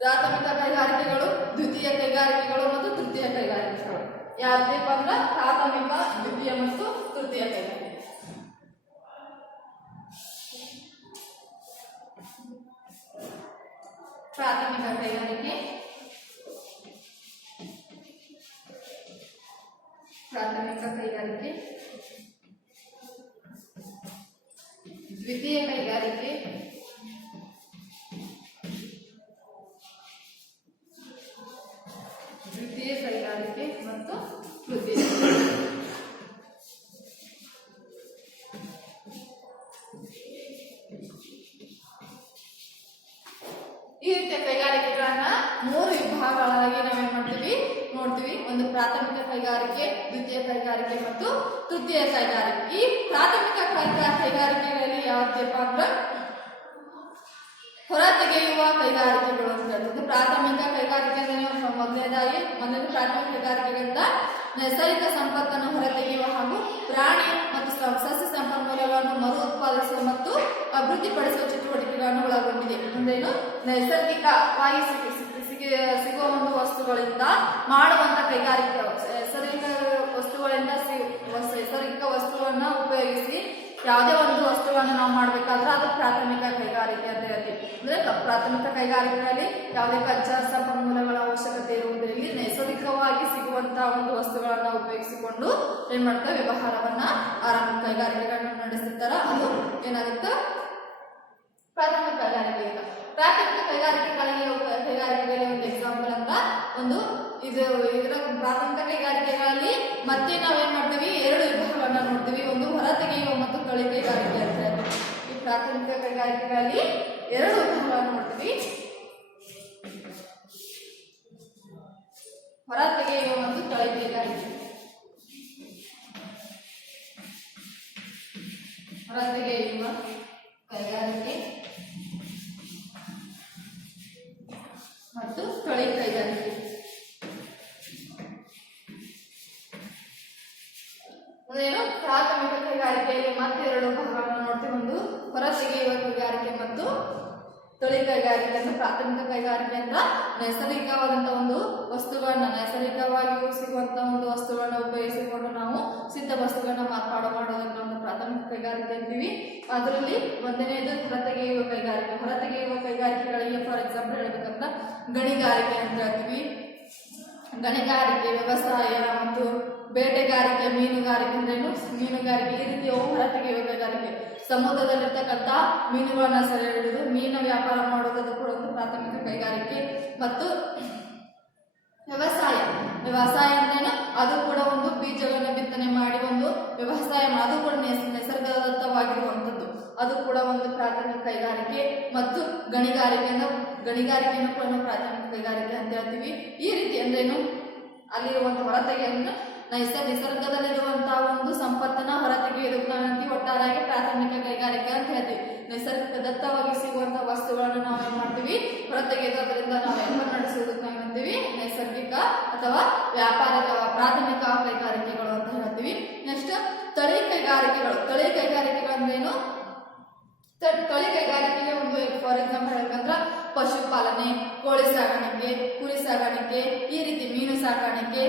ಪ್ರಾಥಮಿಕ ಕೈಗಾರಿಕೆಗಳು, ದ್ವಿತೀಯ ಕೈಗಾರಿಕೆಗಳು ಮತ್ತು ತೃತೀಯ ಕೈಗಾರಿಕೆಗಳು. ಯಾವ್ದಪ್ಪ ಅಂದ್ರೆ ಪ್ರಾಥಮಿಕ, ದ್ವಿತೀಯ ಮತ್ತು ತೃತೀಯ ಕೈಗಾರಿಕೆ. ಪ್ರಾಥಮಿಕ ಕೈಗಾರಿಕೆ, ಪ್ರಾಥಮಿಕ ಕೈಗಾರಿಕೆ, ದ್ವಿತೀಯ ಕೈಗಾರಿಕೆ, ದ್ವಿತೀಯ ಕೈಗಾರಿಕೆ ಮತ್ತು ತೃತೀಯ. ಈ ರೀತಿಯ ಕೈಗಾರಿಕೆಗಳನ್ನ 3 ವಿಭಾಗಗಳಾಗಿ ನಾವೇನ್ ಮಾಡ್ತೀವಿ ನೋಡ್ತೀವಿ: ಒಂದು ಪ್ರಾಥಮಿಕ ಕೈಗಾರಿಕೆ, ದ್ವಿತೀಯ ಕೈಗಾರಿಕೆ ಮತ್ತು ತೃತೀಯ ಕೈಗಾರಿಕೆ. ಈ ಪ್ರಾಥಮಿಕ ಕೈಗಾರಿಕೆಗಳಲ್ಲಿ ಯಾವ್ದಪ್ಪ ಅಂದ್ರೆ ಹೊರತೆಗೆಯುವ ಕೈಗಾರಿಕೆಗಳು ಅಂತ ಹೇಳ್ತದೆ. ಪ್ರಾಥಮಿಕ ಕೈಗಾರಿಕೆ ಅಂದ್ರೆ ಮೊದಲನೇದು ಪ್ರಾಥಮಿಕ ಕೈಗಾರಿಕೆಗಳಿಂದ ನೈಸರ್ಗಿಕ ಸಂಪತ್ತನ್ನು ಹೊರತೆಗೆಯುವ ಹಾಗೂ ಪ್ರಾಣಿ ಮತ್ತು ಸಸ್ಯ ಸಂಪನ್ಮೂಲಗಳನ್ನು ಮರು ಉತ್ಪಾದಿಸುವ ಮತ್ತು ಅಭಿವೃದ್ಧಿಪಡಿಸುವ ಚಟುವಟಿಕೆಗಳನ್ನು ಒಳಗೊಂಡಿದೆ. ಅಂದ್ರೇನು? ನೈಸರ್ಗಿಕವಾಗಿ ಸಿಗುವ ಒಂದು ವಸ್ತುಗಳಿಂದ ಮಾಡುವಂತ ಕೈಗಾರಿಕೆ, ನೈಸರ್ಗಿಕ ವಸ್ತುಗಳಿಂದ ನೈಸರ್ಗಿಕ ವಸ್ತುವನ್ನ ಉಪಯೋಗಿಸಿ ಯಾವುದೇ ಒಂದು ವಸ್ತುಗಳನ್ನು ನಾವು ಮಾಡಬೇಕಾದ್ರೆ ಅದು ಪ್ರಾಥಮಿಕ ಕೈಗಾರಿಕೆ ಅಂತ ಹೇಳ್ತೀವಿ. ಅಂದ್ರೆ ಪ್ರಾಥಮಿಕ ಕೈಗಾರಿಕೆಗಳಲ್ಲಿ ಯಾವುದೇ ಕಚ್ಚಾ ಸಂಪನ್ಮೂಲಗಳ ಅವಶ್ಯಕತೆ ಇರುವುದರಲ್ಲಿ ನೈಸರ್ಗಿಕವಾಗಿ ಸಿಗುವಂತಹ ಒಂದು ವಸ್ತುಗಳನ್ನ ಉಪಯೋಗಿಸಿಕೊಂಡು ಏನ್ ಮಾಡ್ತಾರೆ, ವ್ಯವಹಾರವನ್ನ ಕೈಗಾರಿಕೆಗಳನ್ನ ನಡೆಸುತ್ತಾರ. ಅದು ಏನಾಗುತ್ತೆ? ಪ್ರಾಥಮಿಕ ಕೈಗಾರಿಕೆ. ಪ್ರಾಥಮಿಕ ಕೈಗಾರಿಕೆಗಳಲ್ಲಿ ಒಂದು ಎಕ್ಸಾಂಪಲ್ ಅಂತ ಇದರ ಪ್ರಾಥಮಿಕ ಕೈಗಾರಿಕೆಗಳಲ್ಲಿ ಮತ್ತೆ ನಾವೇನ್ ಮಾಡ್ತೀವಿ, 2 ವಿಭಾಗಗಳನ್ನ ನೋಡ್ತೀವಿ: ಒಂದು ಹೊರತೆಗೆಯುವ ಮತ್ತು ತಳಿ ಕೈಗಾರಿಕೆ ಅಂತ ಹೇಳ್ತೀವಿ. ಈ ಪ್ರಾಥಮಿಕ ಕೈಗಾರಿಕೆಗಳಲ್ಲಿ 2 ವಿಭಾಗಗಳನ್ನು ನೋಡ್ತೀವಿ: ಹೊರತೆಗೆಯುವ ಮತ್ತು ತಳಿ ಕೈಗಾರಿಕೆ. ಹೊರತೆಗೆಯುವ ಕೈಗಾರಿಕೆ ಮತ್ತು ತಳಿ ಕೈಗಾರಿಕೆ. ಅದೇನು? ಪ್ರಾಥಮಿಕ ಕೈಗಾರಿಕೆಯಲ್ಲಿ ಮತ್ತೆ 2 ಭಾಗಗಳನ್ನು ನೋಡ್ತೀವಿ: ಒಂದು ಹೊರತೆಗೆಯುವ ಕೈಗಾರಿಕೆ ಮತ್ತು ತಳಿ ಕೈಗಾರಿಕೆ. ಅಂದ್ರೆ ಪ್ರಾಥಮಿಕ ಕೈಗಾರಿಕೆ ಅಂತ ನೈಸರ್ಗಿಕವಾದಂತಹ ಒಂದು ವಸ್ತುಗಳನ್ನ, ನೈಸರ್ಗಿಕವಾಗಿಯೂ ಸಿಗುವಂತಹ ಒಂದು ವಸ್ತುಗಳನ್ನ ಉಪಯೋಗಿಸಿಕೊಂಡು ನಾವು ಸಿದ್ಧ ವಸ್ತುಗಳನ್ನ ಮಾಡೋದನ್ನ ಒಂದು ಪ್ರಾಥಮಿಕ ಕೈಗಾರಿಕೆ ಅಂತೀವಿ. ಅದರಲ್ಲಿ ಒಂದನೇದು ಹೊರತೆಗೆಯುವ ಕೈಗಾರಿಕೆ. ಹೊರತೆಗೆಯುವ ಕೈಗಾರಿಕೆಗಳಿಗೆ ಫಾರ್ ಎಕ್ಸಾಂಪಲ್ ಹೇಳ್ಬೇಕಂತ ಗಣಿಗಾರಿಕೆ ಅಂತ ಹೇಳ್ತೀವಿ. ಗಣಿಗಾರಿಕೆ, ವ್ಯವಸಾಯ ಮತ್ತು ಬೇಟೆಗಾರಿಕೆ, ಮೀನುಗಾರಿಕೆ ಅಂದ್ರೇನು? ಮೀನುಗಾರಿಕೆ. ಈ ರೀತಿ ಹೊರತೆಗೆಯುವ ಕೈಗಾರಿಕೆ. ಸಮುದ್ರದಲ್ಲಿರ್ತಕ್ಕಂಥ ಮೀನುಗಳನ್ನ ಸೆರೆ ಹಿಡಿದು ಮೀನು ವ್ಯಾಪಾರ ಮಾಡೋದು ಕೂಡ ಒಂದು ಪ್ರಾಥಮಿಕ ಕೈಗಾರಿಕೆ. ಮತ್ತು ವ್ಯವಸಾಯ ಅಂದ್ರೇನು? ಅದು ಕೂಡ ಒಂದು ಬೀಜಗಳನ್ನು ಬಿತ್ತನೆ ಮಾಡಿ ಒಂದು ವ್ಯವಸಾಯ, ಅದು ಕೂಡ ನಿಸರ್ಗದತ್ತವಾಗಿರುವಂಥದ್ದು, ಅದು ಕೂಡ ಒಂದು ಪ್ರಾಥಮಿಕ ಕೈಗಾರಿಕೆ. ಮತ್ತು ಗಣಿಗಾರಿಕೆಯನ್ನು ಕೂಡ ಪ್ರಾಥಮಿಕ ಕೈಗಾರಿಕೆ ಅಂತ ಹೇಳ್ತೀವಿ. ಈ ರೀತಿ ಅಂದ್ರೇನು? ಅಲ್ಲಿರುವಂತಹ ಹೊರತೆಗೆಯನ್ನು ನಿಸರ್ಗದಲ್ಲಿರುವಂತಹ ಒಂದು ಸಂಪತ್ತನ್ನ ಹೊರತೆಗೆಯುವುದಕ್ಕೆ ನಾವಂತೀವಿ ಒಟ್ಟಾರೆಯಾಗಿ ಪ್ರಾಥಮಿಕ ಕೈಗಾರಿಕೆ ಅಂತ ಹೇಳ್ತೀವಿ. ನೈಸರ್ಗಿಕ ದತ್ತವಾಗಿ ಸಿಗುವಂತಹ ವಸ್ತುಗಳನ್ನು ನಾವೇನ್ ಮಾಡ್ತೀವಿ, ಹೊರತೆಗೆದು ಅದರಿಂದ ನಾವು ವ್ಯಾಪಾರ ನಡೆಸುವುದಕ್ಕೆ ನಾವೇನಂತೀವಿ ನೈಸರ್ಗಿಕ ಅಥವಾ ಪ್ರಾಥಮಿಕ ಕೈಗಾರಿಕೆಗಳು ಅಂತ ಹೇಳ್ತೀವಿ. ನೆಕ್ಸ್ಟ್ ತಳಿ ಕೈಗಾರಿಕೆಗಳು. ತಳಿ ಕೈಗಾರಿಕೆಗಳು ಅಂದ್ರೇನು? ತಳಿ ಕೈಗಾರಿಕೆಗೆ ಒಂದು ಫಾರ್ ಎಕ್ಸಾಂಪಲ್ ಹೇಳ್ಬೇಕಂದ್ರೆ ಪಶುಪಾಲನೆ, ಕೋಳಿ ಸಾಗಾಣಿಕೆ, ಕುರಿ ಸಾಗಾಣಿಕೆ, ಈ ರೀತಿ ಮೀನು ಸಾಕಾಣಿಕೆ,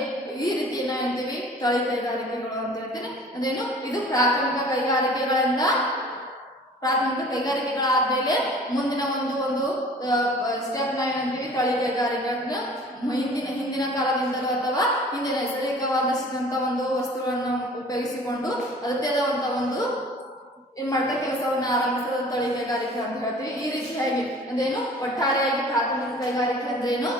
ಈ ರೀತಿ ಏನಂತೀವಿ ತಳಿ ಕೈಗಾರಿಕೆಗಳು ಅಂತ ಹೇಳ್ತೀನಿ. ಅದೇನು? ಇದು ಪ್ರಾಥಮಿಕ ಕೈಗಾರಿಕೆಗಳಾದ್ಮೇಲೆ ಮುಂದಿನ ಒಂದು ಸ್ಟೆಪ್ ನಾವೇನಂತೀವಿ ತಳಿ ಕೈಗಾರಿಕೆ ಅಂದ್ರೆ ಹಿಂದಿನ ಕಾಲದಿಂದಲೂ ಅಥವಾ ಹಿಂದಿನ ನೈಸರ್ಗಿಕವಾದಂತ ಒಂದು ವಸ್ತುಗಳನ್ನು ಉಪಯೋಗಿಸಿಕೊಂಡು ಅದರದೇ ಆದಂತಹ ಒಂದು ಏನ್ ಮಾಡ್ತಾರೆ ಕೆಲಸವನ್ನು ಆರಂಭಿಸಿದ ತಳಿ ಕೈಗಾರಿಕೆ ಅಂತ ಹೇಳ್ತೀವಿ. ಈ ರೀತಿಯಾಗಿ ಅಂದ್ರೇನು? ಒಟ್ಟಾರೆಯಾಗಿ ಪ್ರಾಥಮಿಕ ಕೈಗಾರಿಕೆ ಅಂದ್ರೇನು?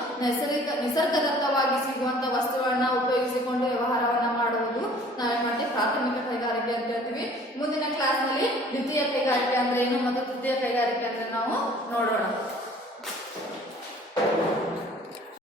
ನಿಸರ್ಗದತ್ತವಾಗಿ ಸಿಗುವಂತ ವಸ್ತುಗಳನ್ನ ಉಪಯೋಗಿಸಿಕೊಂಡು ವ್ಯವಹಾರವನ್ನ ಮಾಡುವುದು ನಾವೇನ್ ಮಾಡ್ತೀವಿ ಪ್ರಾಥಮಿಕ ಕೈಗಾರಿಕೆ ಅಂತ ಹೇಳ್ತೀವಿ. ಮುಂದಿನ ಕ್ಲಾಸ್ ನಲ್ಲಿ ದ್ವಿತೀಯ ಕೈಗಾರಿಕೆ ಅಂದ್ರೆ ಏನು ಮತ್ತು ತೃತೀಯ ಕೈಗಾರಿಕೆ ಅಂದ್ರೆ ನಾವು ನೋಡೋಣ.